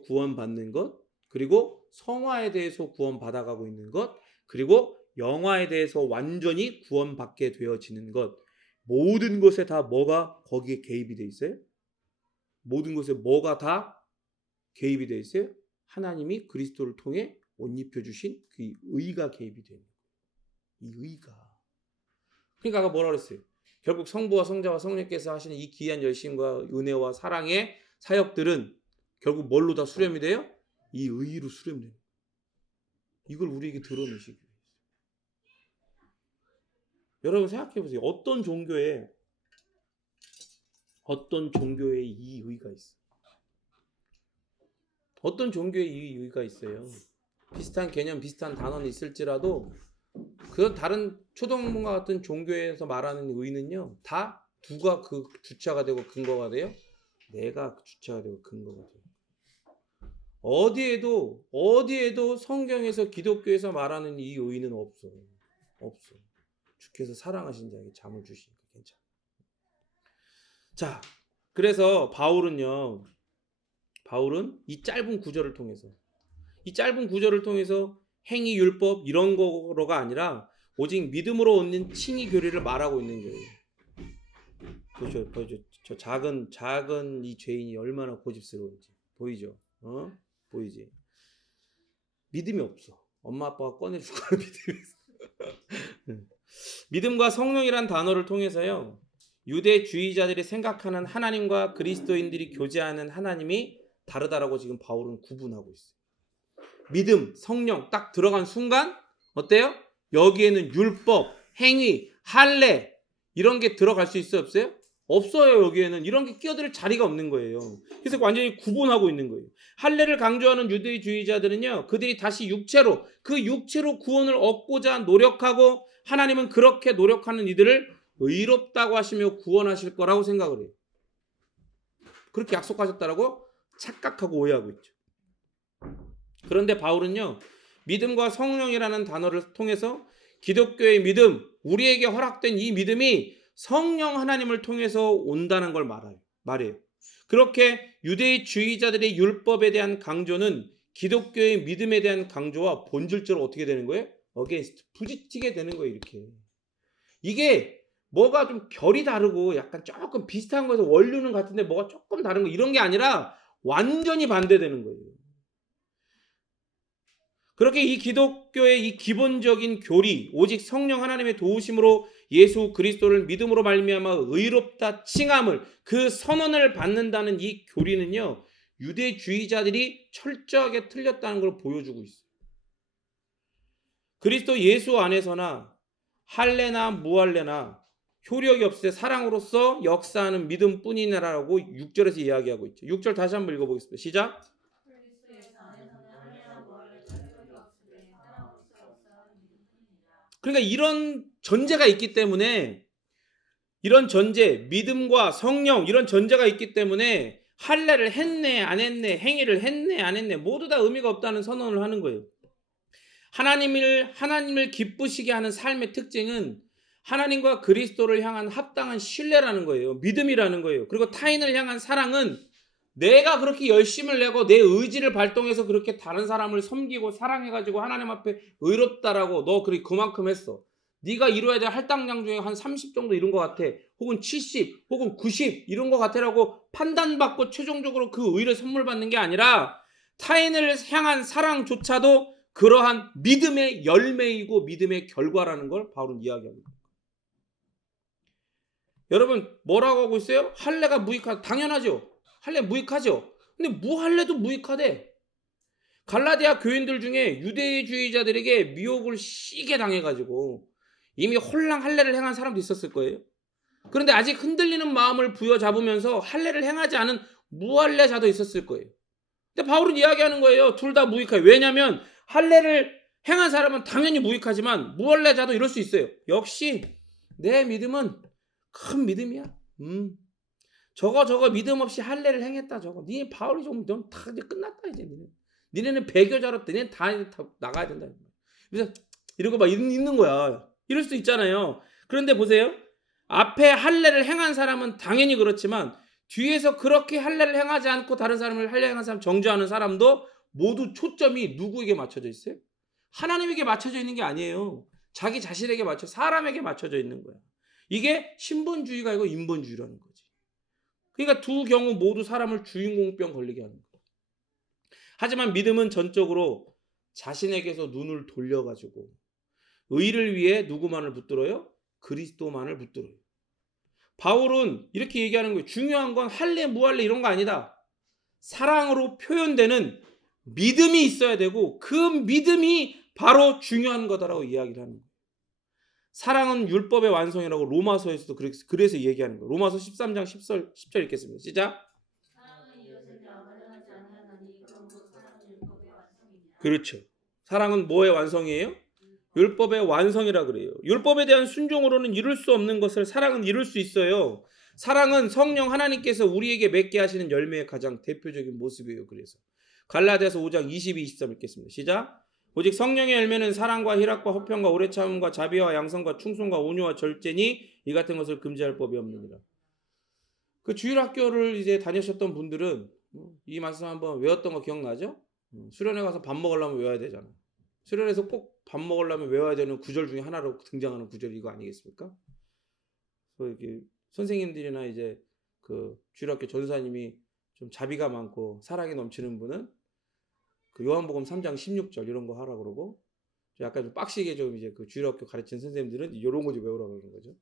구원받는 것, 그리고 성화에 대해서 구원받아가고 있는 것, 그리고 영화에 대해서 완전히 구원받게 되어지는 것, 모든 것에 다 뭐가 거기에 개입이 돼 있어요? 모든 것에 뭐가 다 개입이 돼 있어요? 하나님이 그리스도를 통해 옷 입혀주신 그 의가 개입이 되는 거예요. 이 의가. 그러니까 아까 뭐라 그랬어요? 결국 성부와 성자와 성령께서 하시는 이 귀한 열심과 은혜와 사랑의 사역들은 결국 뭘로 다 수렴이 돼요? 이 의로 수렴돼요. 이걸 우리에게 드러내시기 위해서. 여러분 생각해 보세요. 어떤 종교에 이 의가 있어요? 어떤 종교에 이 의가 있어요? 비슷한 개념, 비슷한 단어는 있을지라도 그 다른 초등학문과 같은 종교에서 말하는 의는요, 다 누가 그 주체가 되고 근거가 돼요? 내가 그 주체가 되고 근거가 돼요. 어디에도 성경에서 기독교에서 말하는 이 의는 없어. 주께서 사랑하신 자에게 잠을 주시니까 괜찮아. 자, 그래서 바울은 이 짧은 구절을 통해서 행위 율법 이런 거로가 아니라 오직 믿음으로 얻는 칭의 교리를 말하고 있는 거예요. 보이죠? 저 작은 이 죄인이 얼마나 고집스러운지 보이죠? 보이지? 믿음이 없어. 엄마 아빠가 꺼내줄 거는 믿음이 있어. 믿음과 성령이란 단어를 통해서요, 유대주의자들이 생각하는 하나님과 그리스도인들이 교제하는 하나님이 다르다라고 지금 바울은 구분하고 있어요. 믿음, 성령 딱 들어간 순간 어때요? 여기에는 율법, 행위, 할례 이런 게 들어갈 수 있어요? 없어요? 없어요. 여기에는 이런 게 끼어들 자리가 없는 거예요. 그래서 완전히 구분하고 있는 거예요. 할례를 강조하는 유대주의자들은요, 그들이 다시 육체로 구원을 얻고자 노력하고 하나님은 그렇게 노력하는 이들을 의롭다고 하시며 구원하실 거라고 생각을 해요. 그렇게 약속하셨다라고 착각하고 오해하고 있죠. 그런데 바울은요, 믿음과 성령이라는 단어를 통해서 기독교의 믿음, 우리에게 허락된 이 믿음이 성령 하나님을 통해서 온다는 걸 말해요. 그렇게 유대주의자들의 율법에 대한 강조는 기독교의 믿음에 대한 강조와 본질적으로 어떻게 되는 거예요? 어게인스트, 부딪히게 되는 거예요. 이렇게. 이게 뭐가 좀 결이 다르고 약간 조금 비슷한 거에서 원류는 같은데 뭐가 조금 다른 거 이런 게 아니라 완전히 반대되는 거예요. 그렇게 이 기독교의 이 기본적인 교리, 오직 성령 하나님의 도우심으로 예수 그리스도를 믿음으로 말미암아 의롭다 칭함을, 그 선언을 받는다는 이 교리는요, 유대주의자들이 철저하게 틀렸다는 걸 보여주고 있어요. 그리스도 예수 안에서나 할례나 무할례나 효력이 없을 때 사랑으로서 역사하는 믿음뿐이라고 6절에서 이야기하고 있죠. 6절 다시 한번 읽어보겠습니다. 시작. 그러니까 이런 전제가 있기 때문에, 이런 전제, 믿음과 성령 이런 전제가 있기 때문에 할례를 했네 안 했네, 행위를 했네 안 했네 모두 다 의미가 없다는 선언을 하는 거예요. 하나님을 기쁘시게 하는 삶의 특징은 하나님과 그리스도를 향한 합당한 신뢰라는 거예요. 믿음이라는 거예요. 그리고 타인을 향한 사랑은 내가 그렇게 열심을 내고 내 의지를 발동해서 그렇게 다른 사람을 섬기고 사랑해가지고 하나님 앞에 의롭다라고, 너 그만큼 했어, 네가 이루어야 될 할당량 중에 한 30 정도 이룬 것 같아, 혹은 70 혹은 90 이런 것 같아라고 판단받고 최종적으로 그 의를 선물 받는 게 아니라, 타인을 향한 사랑조차도 그러한 믿음의 열매이고 믿음의 결과라는 걸 바울은 이야기합니다. 여러분 뭐라고 하고 있어요? 할례가 무익하다. 당연하죠. 할례 무익하죠. 근데 무할례도 무익하대. 갈라디아 교인들 중에 유대주의자들에게 미혹을 시게 당해가지고 이미 홀랑 할례를 행한 사람도 있었을 거예요. 그런데 아직 흔들리는 마음을 부여잡으면서 할례를 행하지 않은 무할례자도 있었을 거예요. 근데 바울은 이야기하는 거예요. 둘 다 무익해요. 왜냐하면 할례를 행한 사람은 당연히 무익하지만 무할례자도 이럴 수 있어요. 역시 내 믿음은 큰 믿음이야. 저거 믿음 없이 할례를 행했다. 저거 니 바울이 좀 다 이제 끝났다. 이제 니네는 배교자로 니네 다 나가야 된다. 그래서 이런 거 막 있는 거야. 이럴 수도 있잖아요. 그런데 보세요. 앞에 할례를 행한 사람은 당연히 그렇지만 뒤에서 그렇게 할례를 행하지 않고 다른 사람을 할례 행한 사람 정죄하는 사람도 모두 초점이 누구에게 맞춰져 있어요? 하나님에게 맞춰져 있는 게 아니에요. 자기 자신에게 맞춰, 사람에게 맞춰져 있는 거야. 이게 신본주의가 아니고 인본주의라는 거지. 그러니까 두 경우 모두 사람을 주인공병 걸리게 하는 거야. 하지만 믿음은 전적으로 자신에게서 눈을 돌려가지고 의를 위해 누구만을 붙들어요? 그리스도만을 붙들어요. 바울은 이렇게 얘기하는 거예요. 중요한 건 할례 무할례 이런 거 아니다. 사랑으로 표현되는 믿음이 있어야 되고 그 믿음이 바로 중요한 거다라고 이야기를 하는 거예요. 사랑은 율법의 완성이라고 로마서에서도 그래서 얘기하는 거예요. 로마서 13장 10절 읽겠습니다. 시작. 그렇죠. 사랑은 뭐의 완성이에요? 율법의 완성이라 그래요. 율법에 대한 순종으로는 이룰 수 없는 것을 사랑은 이룰 수 있어요. 사랑은 성령 하나님께서 우리에게 맺게 하시는 열매의 가장 대표적인 모습이에요. 그래서 갈라디아서 5장 22, 23 읽겠습니다. 시작. 오직 성령의 열매는 사랑과 희락과 화평과 오래 참음과 자비와 양선과 충성과 온유와 절제니 이 같은 것을 금지할 법이 없느니라. 그 주일학교를 이제 다니셨던 분들은 이 말씀 한번 외웠던 거 기억나죠? 수련회 가서 밥 먹으려면 외워야 되잖아. 수련회에서 꼭 밥 먹으려면 외워야 되는 구절 중에 하나로 등장하는 구절이 이거 아니겠습니까? 이렇게 선생님들이나 이제 그 주일학교 전사님이 좀 자비가 많고 사랑이 넘치는 분은 그 요한복음 3장 16절 이런 거 하라 그러고, 약간 좀 빡시게 좀 이제 그 주일학교 가르치는 선생님들은 이런 거 좀 외우라 그러는 거죠.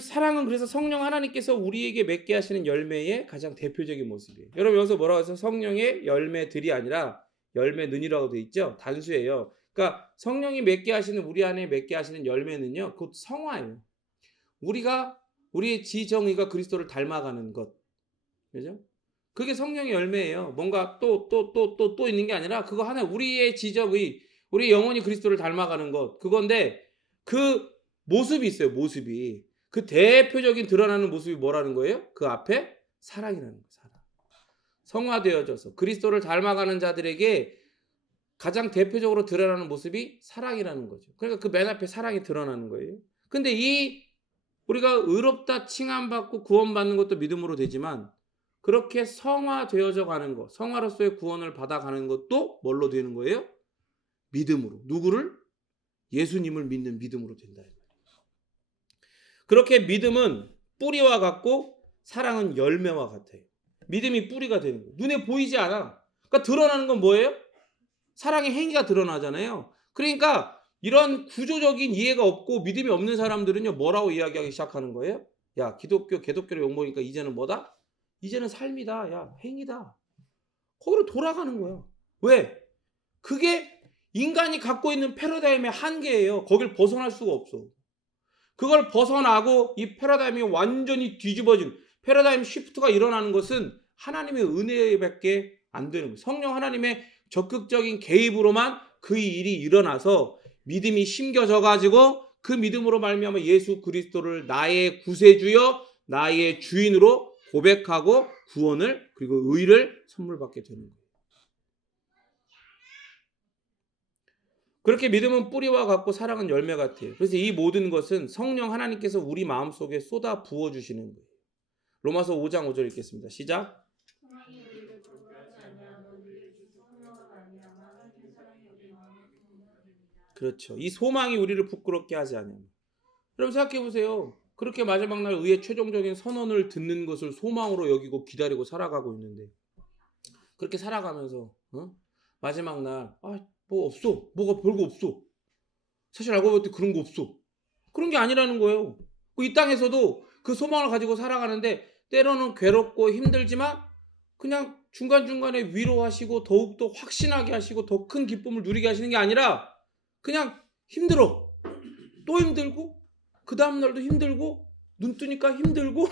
사랑은 그래서 성령 하나님께서 우리에게 맺게 하시는 열매의 가장 대표적인 모습이에요. 여러분 여기서 뭐라고 해서 성령의 열매들이 아니라 열매는이라고 돼 있죠. 단수예요. 그러니까 성령이 맺게 하시는, 우리 안에 맺게 하시는 열매는요, 곧 성화예요. 우리의 지정의가 그리스도를 닮아가는 것, 그죠? 그게 성령의 열매예요. 뭔가 또 있는 게 아니라 그거 하나, 우리의 지정의, 우리 영혼이 그리스도를 닮아가는 것, 그건데 그 모습이 있어요. 모습이. 그 대표적인 드러나는 모습이 뭐라는 거예요? 그 앞에 사랑이라는 거예요. 사랑. 성화되어져서 그리스도를 닮아가는 자들에게 가장 대표적으로 드러나는 모습이 사랑이라는 거죠. 그러니까 그 맨 앞에 사랑이 드러나는 거예요. 근데 우리가 의롭다 칭함받고 구원받는 것도 믿음으로 되지만 그렇게 성화되어져 가는 것, 성화로서의 구원을 받아가는 것도 뭘로 되는 거예요? 믿음으로. 누구를? 예수님을 믿는 믿음으로 된다. 그렇게 믿음은 뿌리와 같고 사랑은 열매와 같아요. 믿음이 뿌리가 되는 거예요. 눈에 보이지 않아. 그러니까 드러나는 건 뭐예요? 사랑의 행위가 드러나잖아요. 그러니까 이런 구조적인 이해가 없고 믿음이 없는 사람들은요, 뭐라고 이야기하기 시작하는 거예요? 야, 개독교를 욕먹으니까 이제는 뭐다? 이제는 삶이다. 야, 행위다. 거기로 돌아가는 거야. 왜? 그게 인간이 갖고 있는 패러다임의 한계예요. 거길 벗어날 수가 없어. 그걸 벗어나고 이 패러다임이 완전히 뒤집어진 패러다임 시프트가 일어나는 것은 하나님의 은혜밖에 안 되는 거예요. 성령 하나님의 적극적인 개입으로만 그 일이 일어나서 믿음이 심겨져 가지고 그 믿음으로 말미암아 예수 그리스도를 나의 구세주여 나의 주인으로 고백하고 구원을 그리고 의를 선물 받게 되는 거예요. 그렇게 믿음은 뿌리와 같고 사랑은 열매 같아요. 그래서 이 모든 것은 성령 하나님께서 우리 마음속에 쏟아 부어주시는 거예요. 로마서 5장 5절 읽겠습니다. 시작. 그렇죠. 이 소망이 우리를 부끄럽게 하지 않아요. 여러분 생각해 보세요. 그렇게 마지막 날 의의 최종적인 선언을 듣는 것을 소망으로 여기고 기다리고 살아가고 있는데 그렇게 살아가면서 마지막 날 뭐 없어. 뭐가 별거 없어. 사실 알고 보니 그런 거 없어. 그런 게 아니라는 거예요. 이 땅에서도 그 소망을 가지고 살아가는데 때로는 괴롭고 힘들지만 그냥 중간중간에 위로하시고 더욱더 확신하게 하시고 더 큰 기쁨을 누리게 하시는 게 아니라 그냥 힘들어. 또 힘들고 그 다음날도 힘들고 눈 뜨니까 힘들고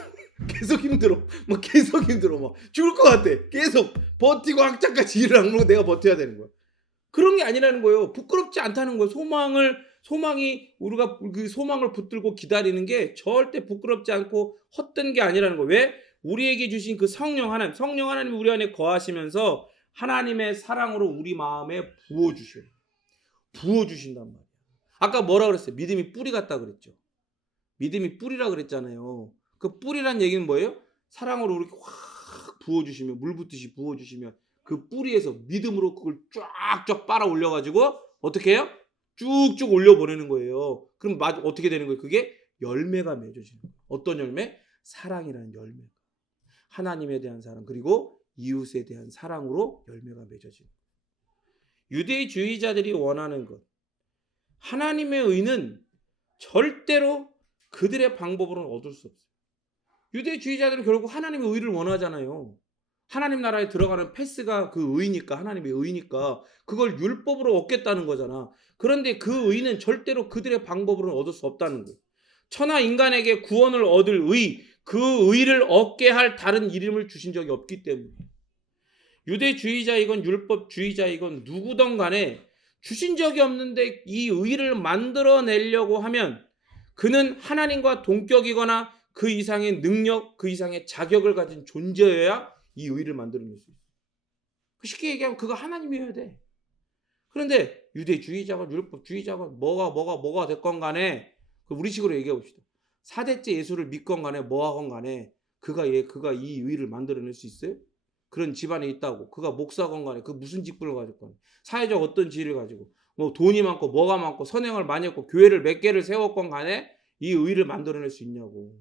계속 힘들어. 막 계속 힘들어. 막 죽을 것 같아. 계속 버티고 학자까지 일을 안 하고 내가 버텨야 되는 거야. 그런 게 아니라는 거예요. 부끄럽지 않다는 거예요. 소망이 우리가 그 소망을 붙들고 기다리는 게 절대 부끄럽지 않고 헛된 게 아니라는 거예요. 왜? 우리에게 주신 그 성령 하나님이 우리 안에 거하시면서 하나님의 사랑으로 우리 마음에 부어주셔요. 부어주신단 말이에요. 아까 뭐라 그랬어요? 믿음이 뿌리 같다 그랬죠. 믿음이 뿌리라 그랬잖아요. 그 뿌리란 얘기는 뭐예요? 사랑으로 이렇게 확 부어주시면 물 붓듯이 부어주시면 그 뿌리에서 믿음으로 그걸 쫙쫙 빨아 올려가지고 어떻게 해요? 쭉쭉 올려보내는 거예요. 그럼 어떻게 되는 거예요? 그게 열매가 맺어지는 거예요. 어떤 열매? 사랑이라는 열매. 하나님에 대한 사랑 그리고 이웃에 대한 사랑으로 열매가 맺어지는 거예요. 유대주의자들이 원하는 것. 하나님의 의는 절대로 그들의 방법으로는 얻을 수 없어요. 유대주의자들은 결국 하나님의 의를 원하잖아요. 하나님 나라에 들어가는 패스가 그 의니까 하나님의 의니까 그걸 율법으로 얻겠다는 거잖아. 그런데 그 의는 절대로 그들의 방법으로는 얻을 수 없다는 거예요. 천하 인간에게 구원을 얻을 의, 그 의를 얻게 할 다른 이름을 주신 적이 없기 때문에 유대주의자이건 율법주의자이건 누구든 간에 주신 적이 없는데 이 의를 만들어내려고 하면 그는 하나님과 동격이거나 그 이상의 능력, 그 이상의 자격을 가진 존재여야 이 의를 만들어낼 수 있어요. 쉽게 얘기하면 그거 하나님이어야 돼. 그런데 유대주의자건 율법주의자건 뭐가 됐건 간에 우리식으로 얘기해 봅시다. 4대째 예수를 믿건 간에 뭐하건 간에 그가 이 의를 만들어낼 수 있어요? 그런 집안에 있다고. 그가 목사건 간에 그 무슨 직분을 가졌건 간에 사회적 어떤 지위를 가지고 뭐 돈이 많고 뭐가 많고 선행을 많이 했고 교회를 몇 개를 세웠건 간에 이 의를 만들어낼 수 있냐고.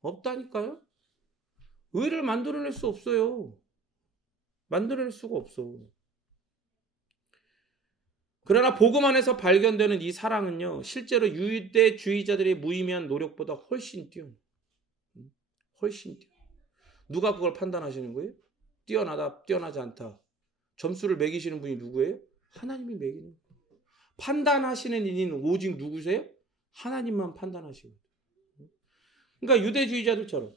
없다니까요. 의를 만들어낼 수 없어요. 만들어낼 수가 없어. 그러나 복음 안에서 발견되는 이 사랑은요. 실제로 유대주의자들의 무의미한 노력보다 훨씬 뛰어나요. 훨씬 뛰어. 누가 그걸 판단하시는 거예요? 뛰어나다, 뛰어나지 않다. 점수를 매기시는 분이 누구예요? 하나님이 매기는 거예요. 판단하시는 이는 오직 누구세요? 하나님만 판단하시거든요. 그러니까 유대주의자들처럼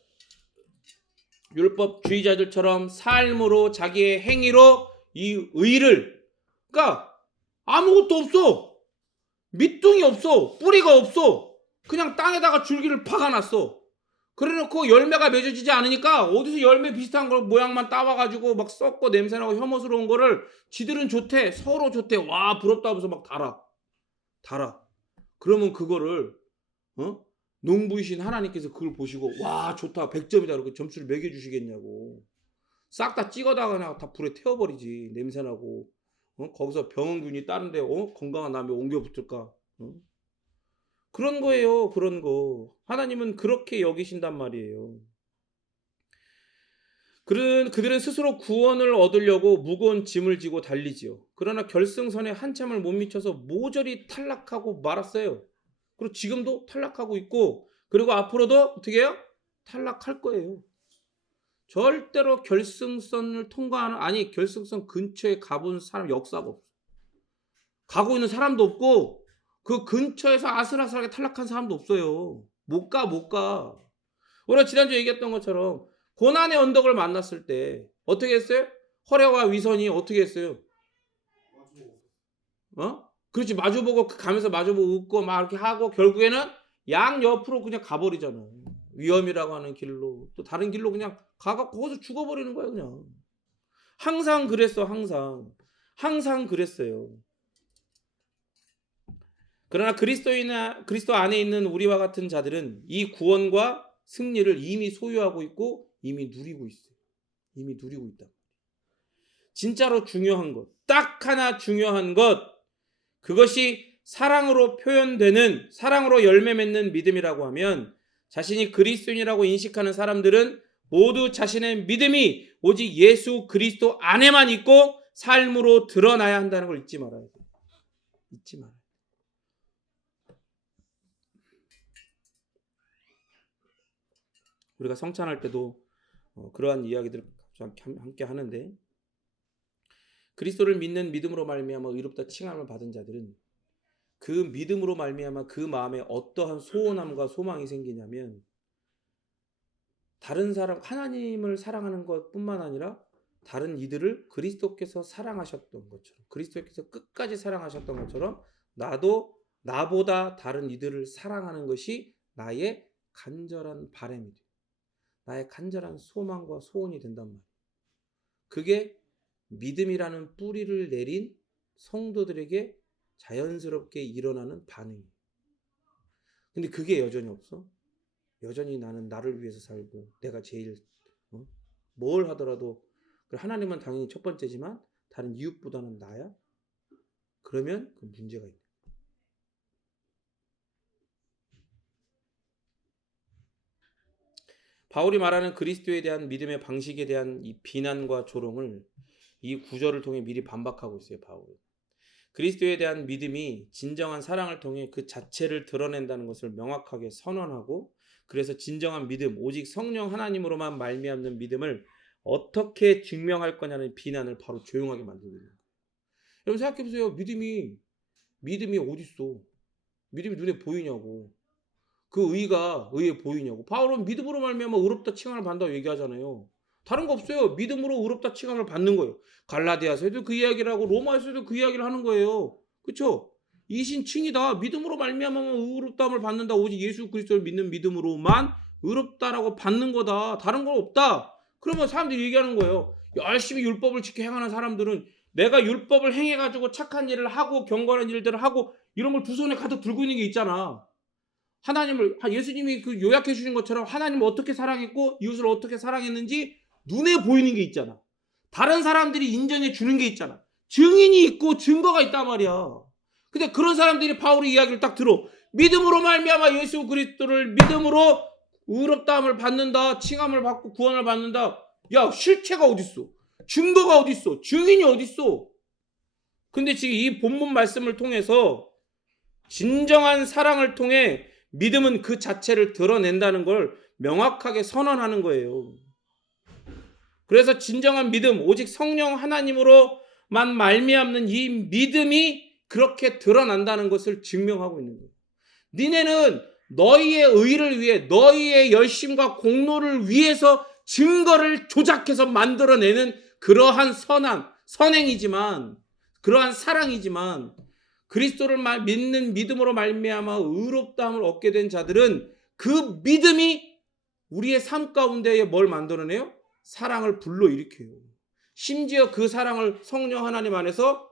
율법주의자들처럼 삶으로 자기의 행위로 이 의를 그러니까 아무것도 없어. 밑둥이 없어. 뿌리가 없어. 그냥 땅에다가 줄기를 박아놨어. 그래놓고 열매가 맺어지지 않으니까 어디서 열매 비슷한 걸 모양만 따와가지고 막 썩고 냄새나고 혐오스러운 거를 지들은 좋대. 서로 좋대. 와 부럽다 하면서 막 달아. 그러면 그거를 농부이신 하나님께서 그걸 보시고 와 좋다 100점이다 그렇게 점수를 매겨주시겠냐고. 싹 다 찍어다가 그냥 다 불에 태워버리지. 냄새나고 거기서 병원균이 다른데 건강한 남에 옮겨 붙을까. 그런 거예요. 그런 거. 하나님은 그렇게 여기신단 말이에요. 그들은 스스로 구원을 얻으려고 무거운 짐을 지고 달리지요. 그러나 결승선에 한참을 못 미쳐서 모조리 탈락하고 말았어요. 그리고 지금도 탈락하고 있고, 그리고 앞으로도 어떻게 해요? 탈락할 거예요. 절대로 결승선을 통과하는, 아니 결승선 근처에 가본 사람 역사가 없어. 가고 있는 사람도 없고 그 근처에서 아슬아슬하게 탈락한 사람도 없어요. 못 가. 우리가 지난주에 얘기했던 것처럼 고난의 언덕을 만났을 때 어떻게 했어요? 허려와 위선이 어떻게 했어요? 그렇지. 마주보고 가면서 마주보고 웃고 막 이렇게 하고 결국에는 양 옆으로 그냥 가버리잖아. 위험이라고 하는 길로 또 다른 길로 그냥 가갖고 거기서 죽어버리는 거야 그냥. 항상 그랬어. 항상 그랬어요. 그러나 그리스도 안에 있는 우리와 같은 자들은 이 구원과 승리를 이미 소유하고 있고 이미 누리고 있어요. 이미 누리고 있다. 진짜로 중요한 것, 딱 하나 중요한 것, 그것이 사랑으로 표현되는, 사랑으로 열매 맺는 믿음이라고 하면 자신이 그리스도인이라고 인식하는 사람들은 모두 자신의 믿음이 오직 예수 그리스도 안에만 있고 삶으로 드러나야 한다는 걸 잊지 말아야 돼요. 잊지 말아요. 우리가 성찬할 때도 그러한 이야기들을 함께 하는데, 그리스도를 믿는 믿음으로 말미암아 의롭다 칭함을 받은 자들은 그 믿음으로 말미암아 그 마음에 어떠한 소원함과 소망이 생기냐면, 다른 사람, 하나님을 사랑하는 것뿐만 아니라 다른 이들을 그리스도께서 사랑하셨던 것처럼, 그리스도께서 끝까지 사랑하셨던 것처럼 나도 나보다 다른 이들을 사랑하는 것이 나의 간절한 바람이 돼. 나의 간절한 소망과 소원이 된단 말이에요. 그게 믿음이라는 뿌리를 내린 성도들에게 자연스럽게 일어나는 반응이에요. 근데 그게 여전히 없어? 여전히 나는 나를 위해서 살고 내가 제일 뭘 하더라도 하나님은 당연히 첫 번째지만 다른 이웃보다는 나야? 그러면 그 문제가 있는. 바울이 말하는 그리스도에 대한 믿음의 방식에 대한 이 비난과 조롱을 이 구절을 통해 미리 반박하고 있어요. 바울은 그리스도에 대한 믿음이 진정한 사랑을 통해 그 자체를 드러낸다는 것을 명확하게 선언하고, 그래서 진정한 믿음, 오직 성령 하나님으로만 말미암는 믿음을 어떻게 증명할 거냐는 비난을 바로 조용하게 만들고 있는 거예요. 여러분 생각해보세요. 믿음이 어디 있어? 믿음이 눈에 보이냐고. 그 의에 보이냐고. 바울은 믿음으로 말미암아 의롭다 칭함을 받는다고 얘기하잖아요. 다른 거 없어요. 믿음으로 의롭다 칭함을 받는 거예요. 갈라디아서에도 그 이야기를 하고 로마에서도 그 이야기를 하는 거예요. 그렇죠? 이신칭이다. 믿음으로 말미암아 의롭다함을 받는다. 오직 예수 그리스도를 믿는 믿음으로만 의롭다라고 받는 거다. 다른 건 없다. 그러면 사람들이 얘기하는 거예요. 열심히 율법을 지켜 행하는 사람들은 내가 율법을 행해가지고 착한 일을 하고 경건한 일들을 하고 이런 걸 두 손에 가득 들고 있는 게 있잖아. 예수님이 그 요약해 주신 것처럼 하나님을 어떻게 사랑했고 이웃을 어떻게 사랑했는지 눈에 보이는 게 있잖아. 다른 사람들이 인정해 주는 게 있잖아. 증인이 있고 증거가 있단 말이야. 근데 그런 사람들이 바울의 이야기를 딱 들어. 믿음으로 말미암아 예수 그리스도를 믿음으로 의롭다함을 받는다. 칭함을 받고 구원을 받는다. 야, 실체가 어딨어? 증거가 어딨어? 증인이 어딨어? 근데 지금 이 본문 말씀을 통해서 진정한 사랑을 통해 믿음은 그 자체를 드러낸다는 걸 명확하게 선언하는 거예요. 그래서 진정한 믿음, 오직 성령 하나님으로만 말미암는 이 믿음이 그렇게 드러난다는 것을 증명하고 있는 거예요. 니네는 너희의 의를 위해, 너희의 열심과 공로를 위해서 증거를 조작해서 만들어내는 그러한 선행이지만, 그러한 사랑이지만, 그리스도를 믿는 믿음으로 말미암아 의롭다함을 얻게 된 자들은 그 믿음이 우리의 삶 가운데에 뭘 만들어내요? 사랑을 불러일으켜요. 심지어 그 사랑을 성령 하나님 안에서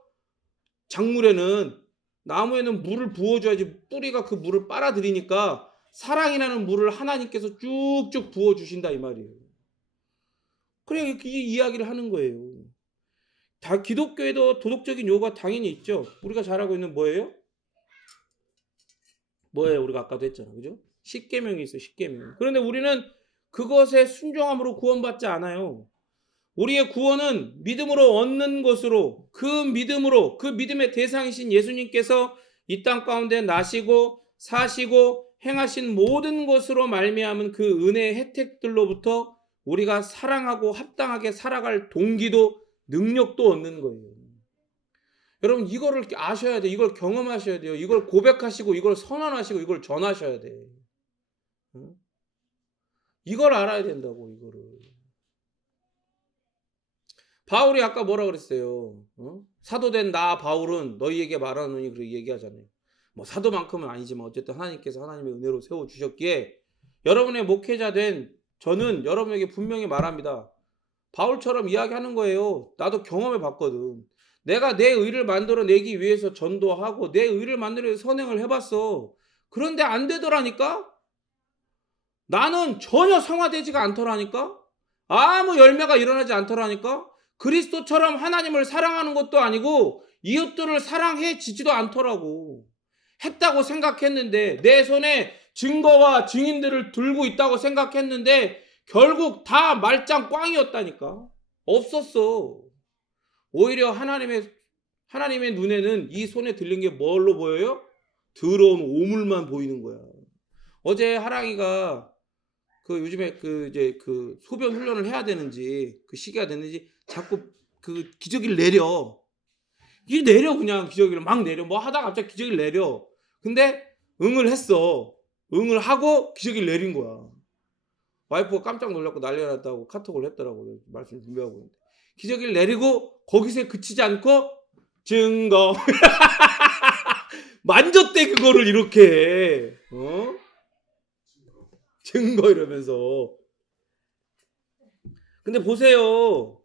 작물에는, 나무에는 물을 부어줘야지 뿌리가 그 물을 빨아들이니까 사랑이라는 물을 하나님께서 쭉쭉 부어주신다 이 말이에요. 그래 이 이야기를 하는 거예요. 다 기독교에도 도덕적인 요구가 당연히 있죠. 우리가 잘 알고 있는 뭐예요? 우리가 아까도 했잖아. 그죠? 십계명이 있어요. 십계명. 그런데 우리는 그것에 순종함으로 구원받지 않아요. 우리의 구원은 믿음으로 얻는 것으로 그 믿음으로 그 믿음의 대상이신 예수님께서 이 땅 가운데 나시고 사시고 행하신 모든 것으로 말미암은 그 은혜의 혜택들로부터 우리가 사랑하고 합당하게 살아갈 동기도 능력도 얻는 거예요. 여러분 이거를 아셔야 돼요. 이걸 경험하셔야 돼요. 이걸 고백하시고 이걸 선언하시고 이걸 전하셔야 돼. 이걸 알아야 된다고 이거를. 바울이 아까 뭐라 그랬어요? 사도된 나 바울은 너희에게 말하노니 그렇게 얘기하잖아요. 뭐 사도만큼은 아니지만 어쨌든 하나님께서 하나님의 은혜로 세워주셨기에 여러분의 목회자 된 저는 여러분에게 분명히 말합니다. 바울처럼 이야기하는 거예요. 나도 경험해 봤거든. 내가 내 의를 만들어내기 위해서 전도하고 내 의를 만들기 위해서 선행을 해봤어. 그런데 안 되더라니까? 나는 전혀 성화되지가 않더라니까? 아무 열매가 일어나지 않더라니까? 그리스도처럼 하나님을 사랑하는 것도 아니고 이웃들을 사랑해지지도 않더라고. 했다고 생각했는데 내 손에 증거와 증인들을 들고 있다고 생각했는데 결국 다 말짱 꽝이었다니까. 없었어. 오히려 하나님의 눈에는 이 손에 들린 게 뭘로 보여요? 더러운 오물만 보이는 거야. 어제 하랑이가 그 요즘에 그 소변 훈련을 해야 되는지 그 시기가 됐는지 자꾸 그 기저귀를 내려. 이 내려 그냥 기저귀를 막 내려. 뭐 하다가 갑자기 기저귀를 내려. 근데 응을 했어. 응을 하고 기저귀를 내린 거야. 와이프가 깜짝 놀랐고 난리 났다고 카톡을 했더라고요. 말씀 준비하고 있는데. 기저귀를 내리고 거기서 그치지 않고 증거 만졌대 그거를 이렇게 증거 이러면서. 근데 보세요.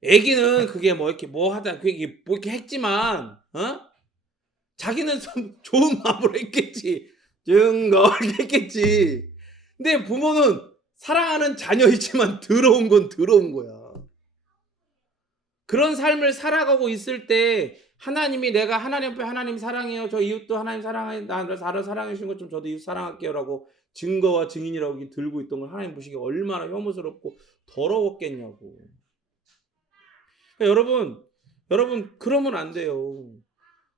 애기는 그게 뭐 이렇게 뭐 하다 그게 뭐 이렇게 했지만 자기는 좋은 마음으로 했겠지. 증거 이렇게 했겠지. 근데 부모는 사랑하는 자녀이지만 더러운 건 더러운 거야. 그런 삶을 살아가고 있을 때 하나님이 내가 하나님 앞에 하나님 사랑해요. 저 이웃도 하나님 사랑해. 나를 사랑해 주신 것처럼 저도 이웃 사랑할게요라고 증거와 증인이라고 들고 있던 걸 하나님 보시기에 얼마나 혐오스럽고 더러웠겠냐고. 그러니까 여러분 그러면 안 돼요.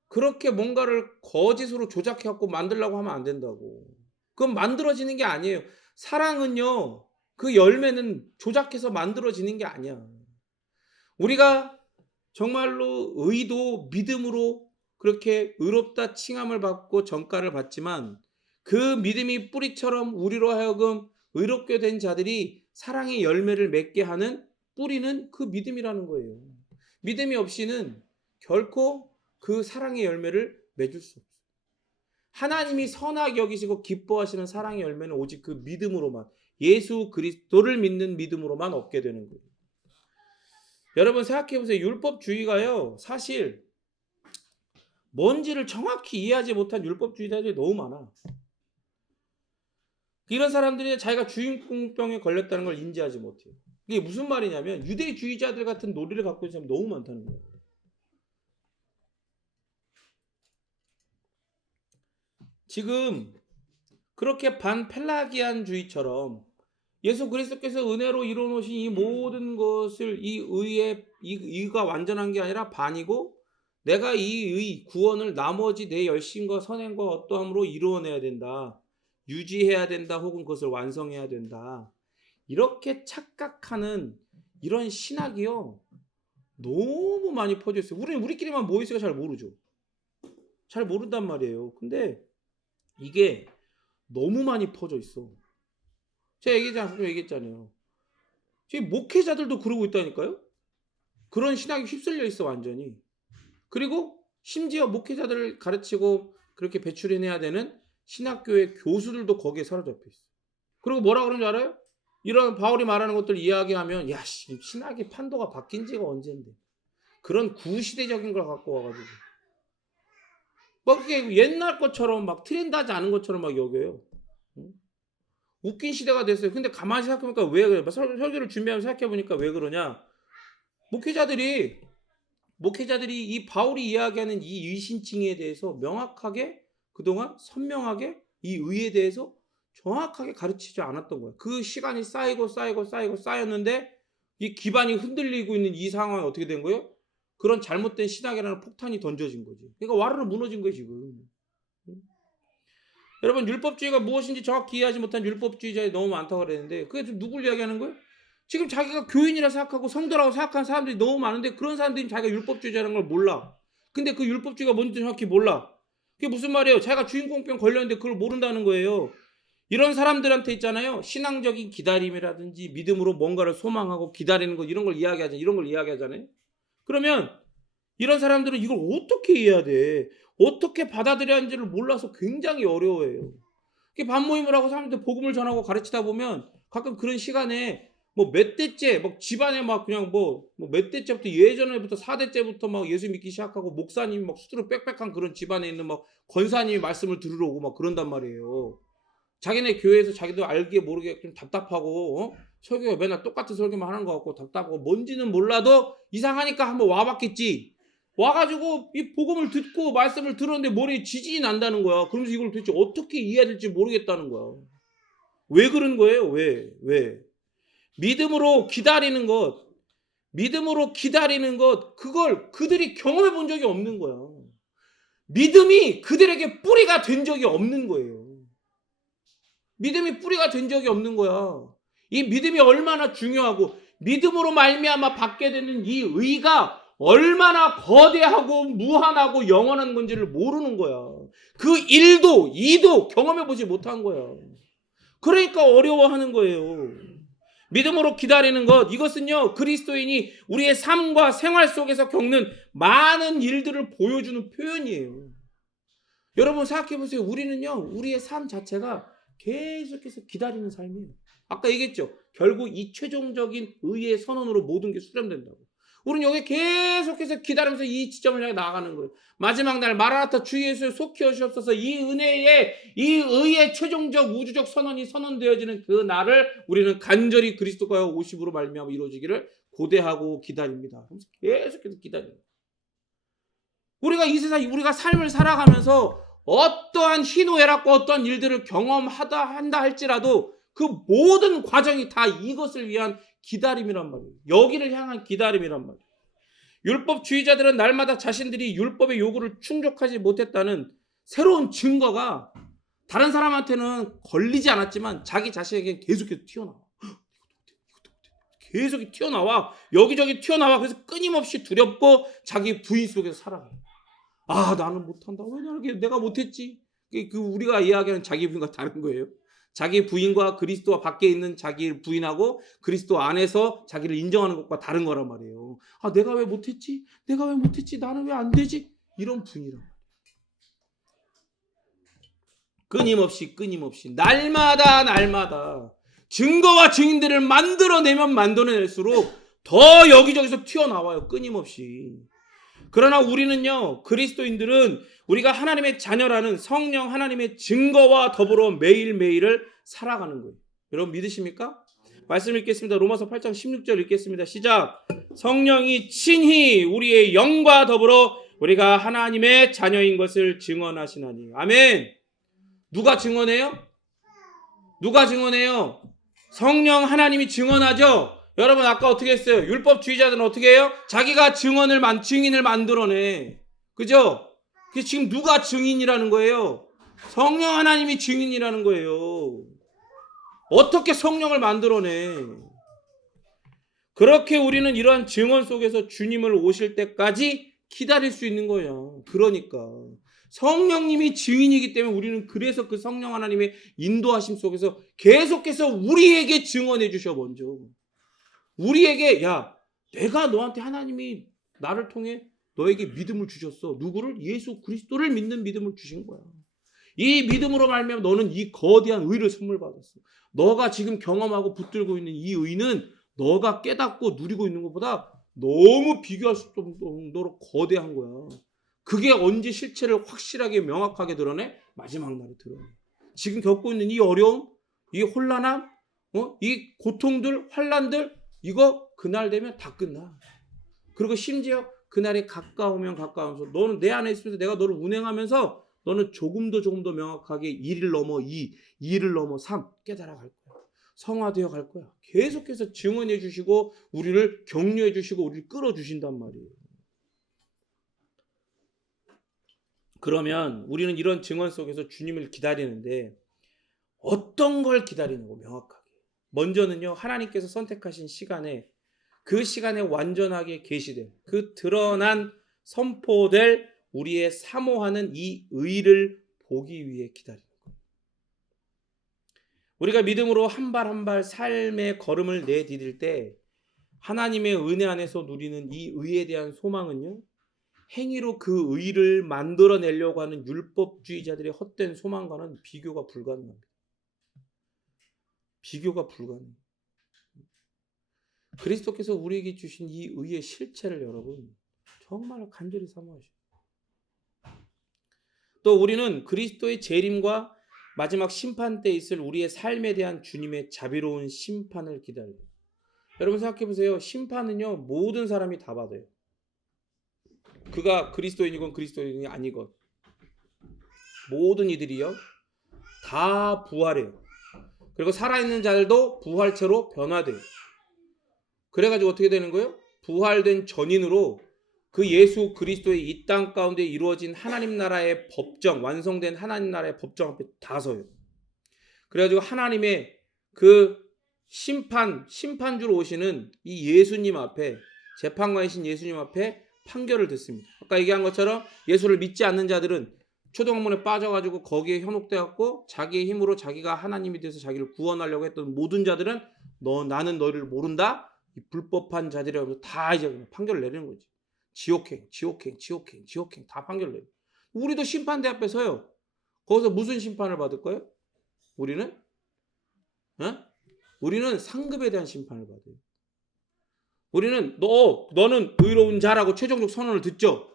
그렇게 뭔가를 거짓으로 조작해갖고 만들려고 하면 안 된다고. 그건 만들어지는 게 아니에요. 사랑은요. 그 열매는 조작해서 만들어지는 게 아니야. 우리가 정말로 의도 믿음으로 그렇게 의롭다 칭함을 받고 전가를 받지만 그 믿음이 뿌리처럼 우리로 하여금 의롭게 된 자들이 사랑의 열매를 맺게 하는 뿌리는 그 믿음이라는 거예요. 믿음이 없이는 결코 그 사랑의 열매를 맺을 수 없어요. 하나님이 선하게 여기시고 기뻐하시는 사랑의 열매는 오직 그 믿음으로만, 예수 그리스도를 믿는 믿음으로만 얻게 되는 거예요. 여러분 생각해보세요. 율법주의가요 사실 뭔지를 정확히 이해하지 못한 율법주의자들이 너무 많아. 이런 사람들이 자기가 주인공병에 걸렸다는 걸 인지하지 못해요. 이게 무슨 말이냐면 유대주의자들 같은 논리를 갖고 있는 사람이 너무 많다는 거예요. 지금 그렇게 반펠라기안주의처럼 예수 그리스도께서 은혜로 이루어놓으신 이 모든 것을 이 의가 완전한 게 아니라 반이고 내가 이 구원을 나머지 내 열심과 선행과 어떠함으로 이루어내야 된다. 유지해야 된다. 혹은 그것을 완성해야 된다. 이렇게 착각하는 이런 신학이요. 너무 많이 퍼져 있어요. 우리끼리만 모이니까 잘 모르죠. 잘 모른단 말이에요. 근데 이게 너무 많이 퍼져 있어. 제가 얘기했잖아요. 지금 목회자들도 그러고 있다니까요. 그런 신학이 휩쓸려 있어 완전히. 그리고 심지어 목회자들을 가르치고 그렇게 배출해내야 되는 신학교의 교수들도 거기에 사로잡혀 있어. 그리고 뭐라 그러는 줄 알아요? 이런 바울이 말하는 것들 이야기하면 야 신학의 판도가 바뀐 지가 언젠데. 그런 구시대적인 걸 갖고 와가지고 막 이렇게 옛날 것처럼 막 트렌드하지 않은 것처럼 막 여겨요. 웃긴 시대가 됐어요. 근데 가만히 생각해보니까 왜 그래? 설교를 준비하면서 생각해보니까 왜 그러냐? 목회자들이 이 바울이 이야기하는 이 의신칭에 대해서 명확하게 그동안 선명하게 이 의에 대해서 정확하게 가르치지 않았던 거예요. 그 시간이 쌓였는데 이 기반이 흔들리고 있는 이 상황이 어떻게 된 거예요? 그런 잘못된 신학이라는 폭탄이 던져진 거지. 그러니까 와르르 무너진 거예요 지금. 여러분 율법주의가 무엇인지 정확히 이해하지 못한 율법주의자들이 너무 많다고 그랬는데 그게 좀 누굴 이야기하는 거예요? 지금 자기가 교인이라 생각하고 성도라고 생각하는 사람들이 너무 많은데 그런 사람들이 자기가 율법주의자라는 걸 몰라. 근데 그 율법주의가 뭔지 정확히 몰라. 그게 무슨 말이에요? 자기가 주인공병 걸렸는데 그걸 모른다는 거예요. 이런 사람들한테 있잖아요. 신앙적인 기다림이라든지 믿음으로 뭔가를 소망하고 기다리는 것 이런 걸 이야기하잖아요. 그러면 이런 사람들은 이걸 어떻게 이해해야 돼? 어떻게 받아들여야 하는지를 몰라서 굉장히 어려워해요. 반모임을 하고 사람들 복음을 전하고 가르치다 보면 가끔 그런 시간에 뭐 몇 대째 막 집안에 막 그냥 뭐 몇 대째부터 예전에부터 4대째부터 막 예수 믿기 시작하고 목사님이 막 수두룩 빽빽한 그런 집안에 있는 막 권사님이 말씀을 들으러 오고 막 그런단 말이에요. 자기네 교회에서 자기도 알게 모르게 좀 답답하고 설교가 맨날 똑같은 설교만 하는 것 같고 답답하고 뭔지는 몰라도 이상하니까 한번 와봤겠지. 와가지고 이 복음을 듣고 말씀을 들었는데 머리에 지진이 난다는 거야. 그러면서 이걸 도대체 어떻게 이해해야 될지 모르겠다는 거야. 왜 그런 거예요? 왜? 믿음으로 기다리는 것, 그걸 그들이 경험해 본 적이 없는 거야. 믿음이 그들에게 뿌리가 된 적이 없는 거예요. 믿음이 뿌리가 된 적이 없는 거야. 이 믿음이 얼마나 중요하고 믿음으로 말미암아 받게 되는 이 의가 얼마나 거대하고 무한하고 영원한 건지를 모르는 거야. 그 1도 2도 경험해 보지 못한 거야. 그러니까 어려워하는 거예요. 믿음으로 기다리는 것, 이것은요 그리스도인이 우리의 삶과 생활 속에서 겪는 많은 일들을 보여주는 표현이에요. 여러분 생각해 보세요. 우리는요 우리의 삶 자체가 계속해서 기다리는 삶이에요. 아까 얘기했죠. 결국 이 최종적인 의의 선언으로 모든 게 수렴된다고. 우리는 여기 계속해서 기다리면서 이 지점을 향해 나아가는 거예요. 마지막 날 마라나타 주 예수의 속히 오시옵소서 이 은혜의 이 의의 최종적 우주적 선언이 선언되어지는 그 날을 우리는 간절히 그리스도가 오심으로 말미암아 이루어지기를 고대하고 기다립니다. 계속해서 기다려요. 우리가 이 세상 우리가 삶을 살아가면서 어떠한 희노애락과 어떠한 일들을 한다 할지라도 그 모든 과정이 다 이것을 위한 기다림이란 말이에요. 여기를 향한 기다림이란 말이에요. 율법주의자들은 날마다 자신들이 율법의 요구를 충족하지 못했다는 새로운 증거가 다른 사람한테는 걸리지 않았지만 자기 자신에게 계속해서 튀어나와. 계속 튀어나와. 여기저기 튀어나와. 그래서 끊임없이 두렵고 자기 부인 속에서 살아가요. 아 나는 못한다. 왜 내가 못했지? 우리가 이야기하는 자기 부인과 다른 거예요. 자기 부인과 그리스도와 밖에 있는 자기 부인하고 그리스도 안에서 자기를 인정하는 것과 다른 거란 말이에요. 아 내가 왜 못했지? 나는 왜 안 되지? 이런 부인이란 말이에요. 끊임없이 날마다 증거와 증인들을 만들어내면 만들어낼수록 더 여기저기서 튀어나와요. 끊임없이. 그러나 우리는요 그리스도인들은 우리가 하나님의 자녀라는 성령 하나님의 증거와 더불어 매일매일을 살아가는 거예요. 여러분 믿으십니까? 말씀 읽겠습니다. 로마서 8장 16절 읽겠습니다. 시작. 성령이 친히 우리의 영과 더불어 우리가 하나님의 자녀인 것을 증언하시나니. 아멘. 누가 증언해요? 성령 하나님이 증언하죠. 여러분 아까 어떻게 했어요? 율법주의자들은 어떻게 해요? 자기가 증인을 만들어내. 그죠? 그게 지금 누가 증인이라는 거예요? 성령 하나님이 증인이라는 거예요. 어떻게 성령을 만들어내? 그렇게 우리는 이러한 증언 속에서 주님을 오실 때까지 기다릴 수 있는 거예요. 그러니까 성령님이 증인이기 때문에 우리는 그래서 그 성령 하나님의 인도하심 속에서 계속해서 우리에게 증언해 주셔. 먼저 우리에게 야 내가 너한테 하나님이 나를 통해 너에게 믿음을 주셨어. 누구를? 예수 그리스도를 믿는 믿음을 주신 거야. 이 믿음으로 말미암아 너는 이 거대한 의를 선물 받았어. 너가 지금 경험하고 붙들고 있는 이 의는 너가 깨닫고 누리고 있는 것보다 너무 비교할 수 없을 정도로 거대한 거야. 그게 언제 실체를 확실하게 명확하게 드러내? 마지막 날에 드러내. 지금 겪고 있는 이 어려움 이 혼란함, 이 고통들, 환란들, 이거 그날 되면 다 끝나. 그리고 심지어 그날이 가까우면 가까우면서 너는 내 안에 있으면서 내가 너를 운행하면서 너는 조금 더 명확하게 1을 넘어 2, 2를 넘어 3 깨달아 갈 거야. 성화되어 갈 거야. 계속해서 증언해 주시고 우리를 격려해 주시고 우리를 끌어주신단 말이에요. 그러면 우리는 이런 증언 속에서 주님을 기다리는데 어떤 걸 기다리는 거 명확하게. 먼저는요, 하나님께서 선택하신 시간에 그 시간에 완전하게 계시될 그 드러난 선포될 우리의 사모하는 이 의를 보기 위해 기다리는 거예요. 우리가 믿음으로 한 발 한 발 삶의 걸음을 내디딜 때 하나님의 은혜 안에서 누리는 이 의에 대한 소망은요, 행위로 그 의를 만들어내려고 하는 율법주의자들의 헛된 소망과는 비교가 불가능합니다. 비교가 불가능해요. 그리스도께서 우리에게 주신 이 의의 실체를 여러분 정말 간절히 사모하셔요. 또 우리는 그리스도의 재림과 마지막 심판 때 있을 우리의 삶에 대한 주님의 자비로운 심판을 기다려요. 여러분 생각해 보세요. 심판은요, 모든 사람이 다 받아요. 그가 그리스도인이건 그리스도인이 아니건 모든 이들이요 다 부활해요. 그리고 살아있는 자들도 부활체로 변화돼요. 그래가지고 어떻게 되는 거예요? 부활된 전인으로 그 예수 그리스도의 이 땅 가운데 이루어진 하나님 나라의 법정, 완성된 하나님 나라의 법정 앞에 다 서요. 그래가지고 하나님의 그 심판주로 오시는 이 예수님 앞에, 재판관이신 예수님 앞에 판결을 듣습니다. 아까 얘기한 것처럼 예수를 믿지 않는 자들은 초등학문에 빠져가지고 거기에 현혹되었고 자기의 힘으로 자기가 하나님이 돼서 자기를 구원하려고 했던 모든 자들은 나는 너를 모른다. 이 불법한 자들이라고 다 이제 그냥 판결을 내리는 거지. 지옥행 다 판결을 내요. 우리도 심판대 앞에 서요. 거기서 무슨 심판을 받을 거예요? 우리는 우리는 상급에 대한 심판을 받아요. 우리는 너는 의로운 자라고 최종적 선언을 듣죠.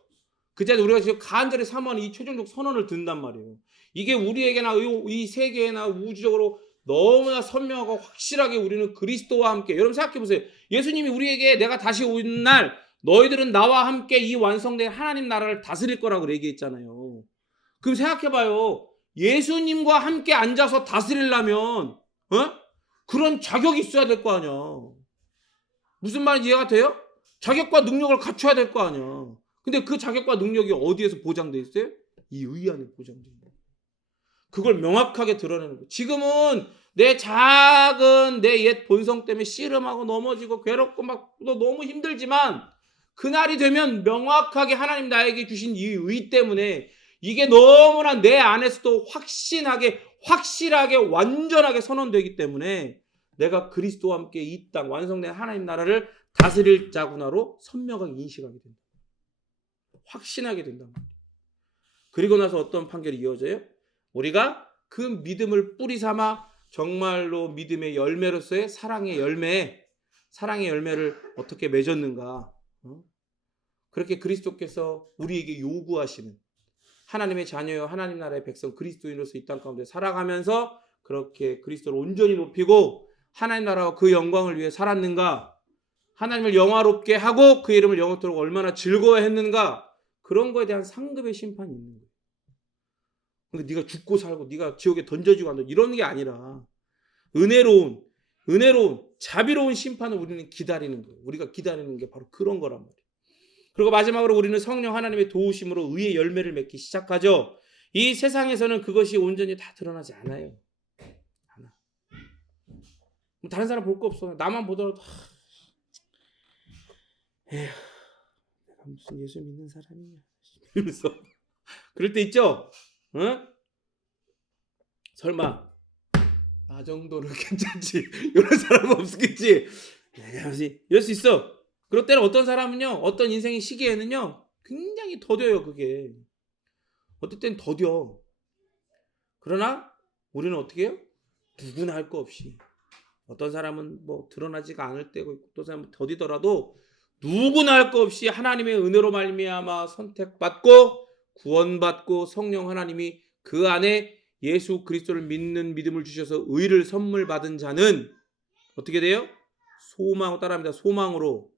그 자리에 우리가 지금 간절히 사모하는 이 최종적 선언을 듣는단 말이에요. 이게 우리에게나 이 세계에나 우주적으로 너무나 선명하고 확실하게 우리는 그리스도와 함께, 여러분 생각해 보세요. 예수님이 우리에게 내가 다시 온 날 너희들은 나와 함께 이 완성된 하나님 나라를 다스릴 거라고 얘기했잖아요. 그럼 생각해 봐요. 예수님과 함께 앉아서 다스리려면 그런 자격이 있어야 될 거 아니야. 무슨 말인지 이해가 돼요? 자격과 능력을 갖춰야 될 거 아니야. 근데 그 자격과 능력이 어디에서 보장돼 있어요? 이 의 안에 보장돼 있는 거예요. 그걸 명확하게 드러내는 거예요. 지금은 내 작은 내 옛 본성 때문에 씨름하고 넘어지고 괴롭고 막 너무 힘들지만 그날이 되면 명확하게 하나님 나에게 주신 이 의 때문에 이게 너무나 내 안에서도 확실하게 완전하게 선언되기 때문에 내가 그리스도와 함께 이 땅 완성된 하나님 나라를 다스릴 자구나로 선명하게 인식하게 된다. 확신하게 된단 말이에요. 그리고 나서 어떤 판결이 이어져요? 우리가 그 믿음을 뿌리 삼아 정말로 믿음의 열매로서의 사랑의 열매를 어떻게 맺었는가? 그렇게 그리스도께서 우리에게 요구하시는 하나님의 자녀요 하나님 나라의 백성 그리스도인으로서 이 땅 가운데 살아가면서 그렇게 그리스도를 온전히 높이고 하나님 나라와 그 영광을 위해 살았는가? 하나님을 영화롭게 하고 그 이름을 영원토록 얼마나 즐거워했는가? 그런 거에 대한 상급의 심판이 있는 거예요. 그러니까 네가 죽고 살고 네가 지옥에 던져지고 한다 이런 게 아니라 은혜로운 자비로운 심판을 우리는 기다리는 거예요. 우리가 기다리는 게 바로 그런 거란 말이에요. 그리고 마지막으로 우리는 성령 하나님의 도우심으로 의의 열매를 맺기 시작하죠. 이 세상에서는 그것이 온전히 다 드러나지 않아요. 다른 사람 볼 거 없어. 나만 보더라도 에휴, 내가 무슨 예수 믿는 사람이냐 이러면서 그럴 때 있죠. 설마 나 정도는 괜찮지 이런 사람은 없겠지. 이럴 수 있어. 그럴 때는 어떤 사람은요, 어떤 인생의 시기에는요 굉장히 더뎌요. 그게 어떨 땐 더뎌. 그러나 우리는 어떻게 해요? 누구나 할 거 없이 어떤 사람은 뭐 드러나지가 않을 때고 있고 어떤 사람은 더디더라도 누구나 할 거 없이 하나님의 은혜로 말미암아 선택받고 구원받고 성령 하나님이 그 안에 예수 그리스도를 믿는 믿음을 주셔서 의를 선물 받은 자는 어떻게 돼요? 소망 따라합니다. 소망으로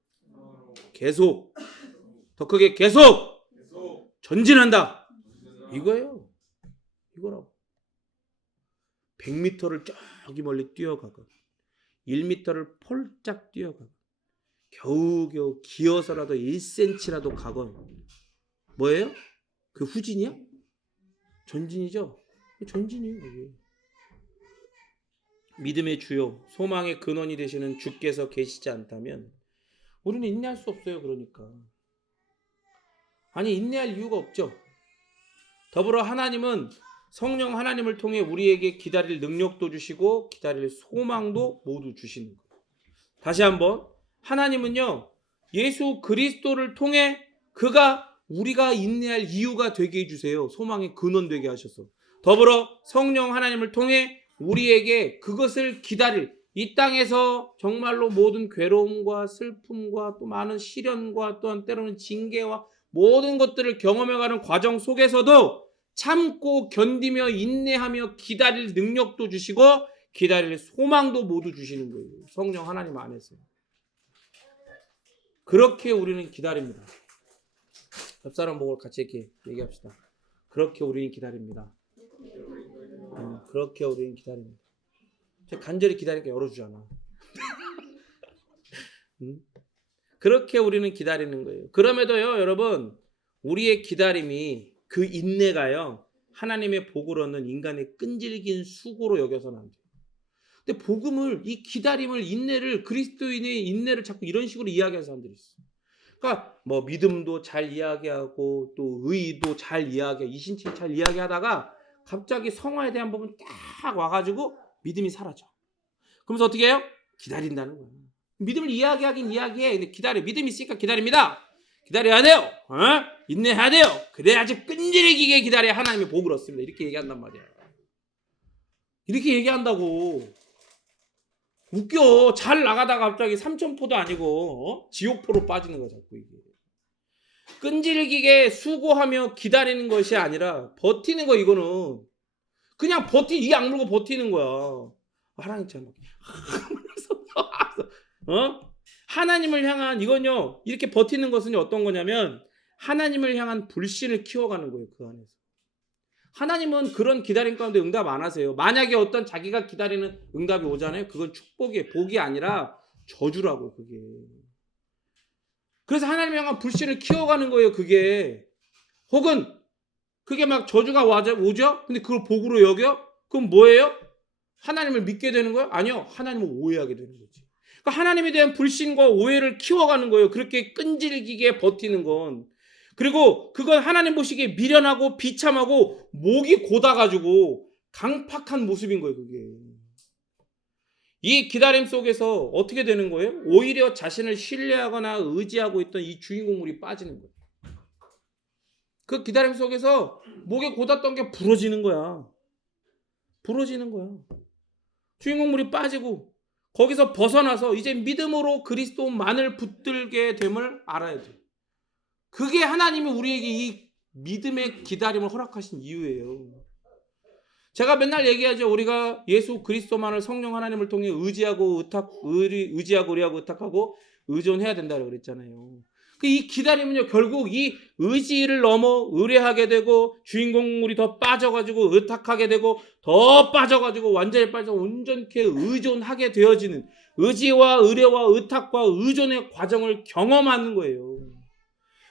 계속 더 크게 계속 전진한다. 이거예요. 이거라고. 100m를 저기 멀리 뛰어가고 1m를 폴짝 뛰어가고 겨우겨우 기어서라도 1cm라도 가건 뭐예요? 그 후진이야? 전진이죠? 전진이에요. 그게. 믿음의 주요 소망의 근원이 되시는 주께서 계시지 않다면 우리는 인내할 수 없어요. 그러니까 아니 인내할 이유가 없죠. 더불어 하나님은 성령 하나님을 통해 우리에게 기다릴 능력도 주시고 기다릴 소망도 모두 주시는 거예요. 다시 한번 하나님은요 예수 그리스도를 통해 그가 우리가 인내할 이유가 되게 해주세요. 소망의 근원 되게 하셔서 더불어 성령 하나님을 통해 우리에게 그것을 기다릴 이 땅에서 정말로 모든 괴로움과 슬픔과 또 많은 시련과 또한 때로는 징계와 모든 것들을 경험해가는 과정 속에서도 참고 견디며 인내하며 기다릴 능력도 주시고 기다릴 소망도 모두 주시는 거예요. 성령 하나님 안에서. 그렇게 우리는 기다립니다. 옆사람 보고 같이 이렇게 얘기합시다. 그렇게 우리는 기다립니다. 그렇게 우리는 기다립니다. 간절히 기다리니까 열어주잖아. 그렇게 우리는 기다리는 거예요. 그럼에도요 여러분 우리의 기다림이 그 인내가요 하나님의 복을 얻는 인간의 끈질긴 수고로 여겨서는 안 돼요. 근데 복음을 이 기다림을 인내를 그리스도인의 인내를 자꾸 이런 식으로 이야기하는 사람들이 있어요. 그러니까 뭐 믿음도 잘 이야기하고 또 의도 잘 이야기하고 이신칭 잘 이야기하다가 갑자기 성화에 대한 부분 딱 와가지고 믿음이 사라져. 그러면서 어떻게 해요? 기다린다는 거예요. 믿음을 이야기하긴 이야기해. 근데 기다려. 믿음이 있으니까 기다립니다. 기다려야 돼요. 인내해야 돼요. 그래야지 끈질기게 기다려야 하나님의 복을 얻습니다. 이렇게 얘기한단 말이야. 이렇게 얘기한다고. 웃겨. 잘 나가다가 갑자기 삼천포도 아니고 지옥포로 빠지는 거야 자꾸 이게. 끈질기게 수고하며 기다리는 것이 아니라 버티는 거 이거는 그냥 이 악물고 버티는 거야. 하나님 참 하나님을 향한 이건요 이렇게 버티는 것은 어떤 거냐면 하나님을 향한 불신을 키워가는 거예요. 그 안에서 하나님은 그런 기다림 가운데 응답 안 하세요. 만약에 어떤 자기가 기다리는 응답이 오잖아요. 그건 축복이에요. 복이 아니라 저주라고 그게. 그래서 하나님을 향한 불신을 키워가는 거예요. 그게 혹은 그게 막 저주가 오죠. 근데 그걸 복으로 여겨? 그럼 뭐예요? 하나님을 믿게 되는 거예요? 아니요. 하나님을 오해하게 되는 거지. 그러니까 하나님에 대한 불신과 오해를 키워가는 거예요. 그렇게 끈질기게 버티는 건. 그리고 그건 하나님 보시기에 미련하고 비참하고 목이 고다가지고 강팍한 모습인 거예요. 그게. 이 기다림 속에서 어떻게 되는 거예요? 오히려 자신을 신뢰하거나 의지하고 있던 이 주인공물이 빠지는 거예요. 그 기다림 속에서 목에 고das던 게 부러지는 거야. 부러지는 거야. 주인공물이 빠지고 거기서 벗어나서 이제 믿음으로 그리스도만을 붙들게 됨을 알아야 돼. 그게 하나님이 우리에게 이 믿음의 기다림을 허락하신 이유예요. 제가 맨날 얘기하죠. 우리가 예수 그리스도만을 성령 하나님을 통해 의지하고 의탁하고 의존해야 된다고 그랬잖아요. 이 기다림은요 결국 이 의지를 넘어 의뢰하게 되고 주인공물이 더 빠져가지고 의탁하게 되고 더 빠져가지고 완전히 빠져 온전케 의존하게 되어지는 의지와 의뢰와 의탁과 의존의 과정을 경험하는 거예요.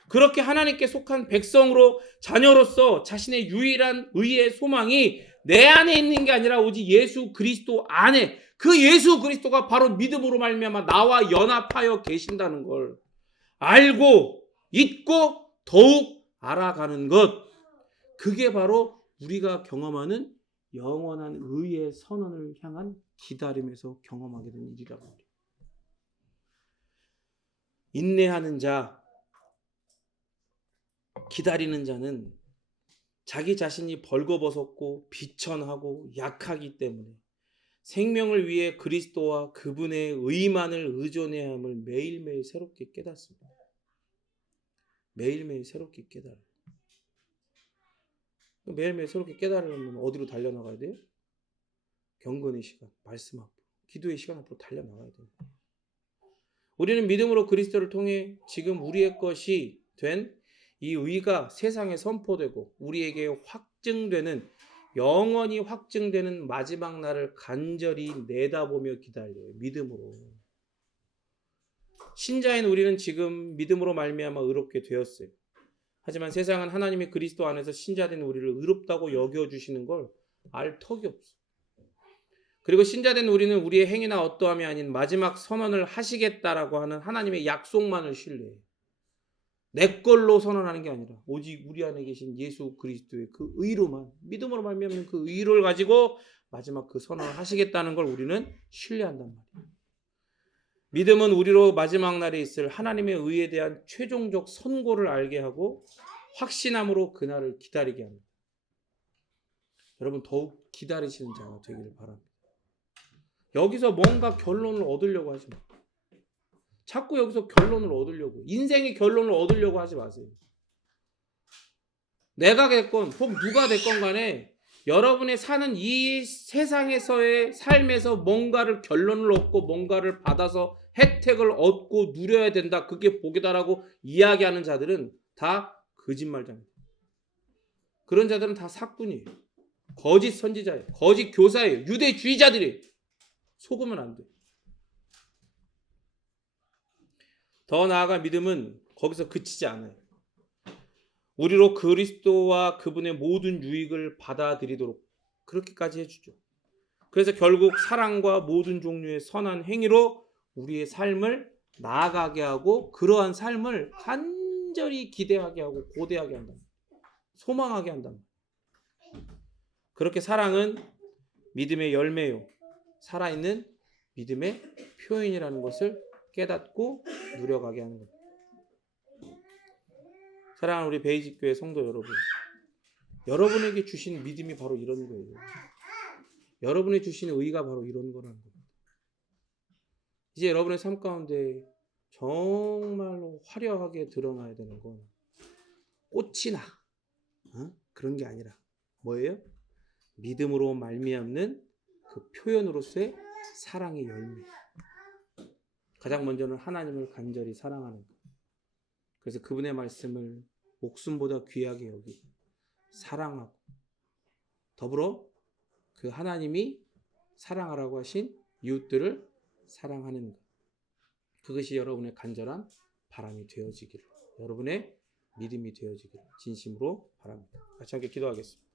그렇게 하나님께 속한 백성으로 자녀로서 자신의 유일한 의의 소망이 내 안에 있는 게 아니라 오직 예수 그리스도 안에 그 예수 그리스도가 바로 믿음으로 말미암아 나와 연합하여 계신다는 걸 알고 잊고 더욱 알아가는 것, 그게 바로 우리가 경험하는 영원한 의의 선언을 향한 기다림에서 경험하게 되는 일이라고 합니다. 인내하는 자, 기다리는 자는 자기 자신이 벌거벗었고 비천하고 약하기 때문에 생명을 위해 그리스도와 그분의 의만을 의존해야 함을 매일매일 새롭게 깨닫습니다. 매일매일 새롭게 깨달아요. 매일매일 새롭게 깨달으려면 어디로 달려나가야 돼요? 경건의 시간, 말씀 앞으로, 기도의 시간 앞으로 달려나가야 돼요. 우리는 믿음으로 그리스도를 통해 지금 우리의 것이 된 이 의가 세상에 선포되고 우리에게 확증되는, 영원히 확증되는 마지막 날을 간절히 내다보며 기다려요. 믿음으로. 신자인 우리는 지금 믿음으로 말미암아 의롭게 되었어요. 하지만 세상은 하나님의 그리스도 안에서 신자된 우리를 의롭다고 여겨주시는 걸 알 턱이 없어요. 그리고 신자된 우리는 우리의 행위나 어떠함이 아닌 마지막 선언을 하시겠다라고 하는 하나님의 약속만을 신뢰해요. 내 걸로 선언하는 게 아니라 오직 우리 안에 계신 예수 그리스도의 그 의로만, 믿음으로 말미암는 그 의를 가지고 마지막 그 선언을 하시겠다는 걸 우리는 신뢰한단 말이에요. 믿음은 우리로 마지막 날에 있을 하나님의 의에 대한 최종적 선고를 알게 하고 확신함으로 그날을 기다리게 합니다. 여러분, 더욱 기다리시는 자가 되기를 바랍니다. 여기서 뭔가 결론을 얻으려고 하지 마세요. 자꾸 여기서 결론을 얻으려고, 인생의 결론을 얻으려고 하지 마세요. 내가 됐건 혹 누가 됐건 간에 여러분의 사는 이 세상에서의 삶에서 뭔가를 결론을 얻고 뭔가를 받아서 혜택을 얻고 누려야 된다, 그게 복이다라고 이야기하는 자들은 다 거짓말장이에요. 그런 자들은 다 사꾼이에요. 거짓 선지자예요. 거짓 교사예요. 유대주의자들이에요. 속으면 안 돼요. 더 나아가 믿음은 거기서 그치지 않아요. 우리로 그리스도와 그분의 모든 유익을 받아들이도록 그렇게까지 해주죠. 그래서 결국 사랑과 모든 종류의 선한 행위로 우리의 삶을 나아가게 하고 그러한 삶을 간절히 기대하게 하고 고대하게 한다. 소망하게 한다. 그렇게 사랑은 믿음의 열매요, 살아있는 믿음의 표현이라는 것을 깨닫고 누려가게 하는 겁니다. 사랑하는 우리 베이직교회 성도 여러분, 여러분에게 주신 믿음이 바로 이런 거예요. 여러분이 주신 의가 바로 이런 거라는 겁니다. 이제 여러분의 삶 가운데 정말로 화려하게 드러나야 되는 건 꽃이 나, 그런 게 아니라 뭐예요? 믿음으로 말미암는 그 표현으로서의 사랑의 열매. 가장 먼저는 하나님을 간절히 사랑하는 것. 그래서 그분의 말씀을 목숨보다 귀하게 여기고 사랑하고, 더불어 그 하나님이 사랑하라고 하신 이웃들을 사랑하는 것. 그것이 여러분의 간절한 바람이 되어지기를, 여러분의 믿음이 되어지기를 진심으로 바랍니다. 같이 함께 기도하겠습니다.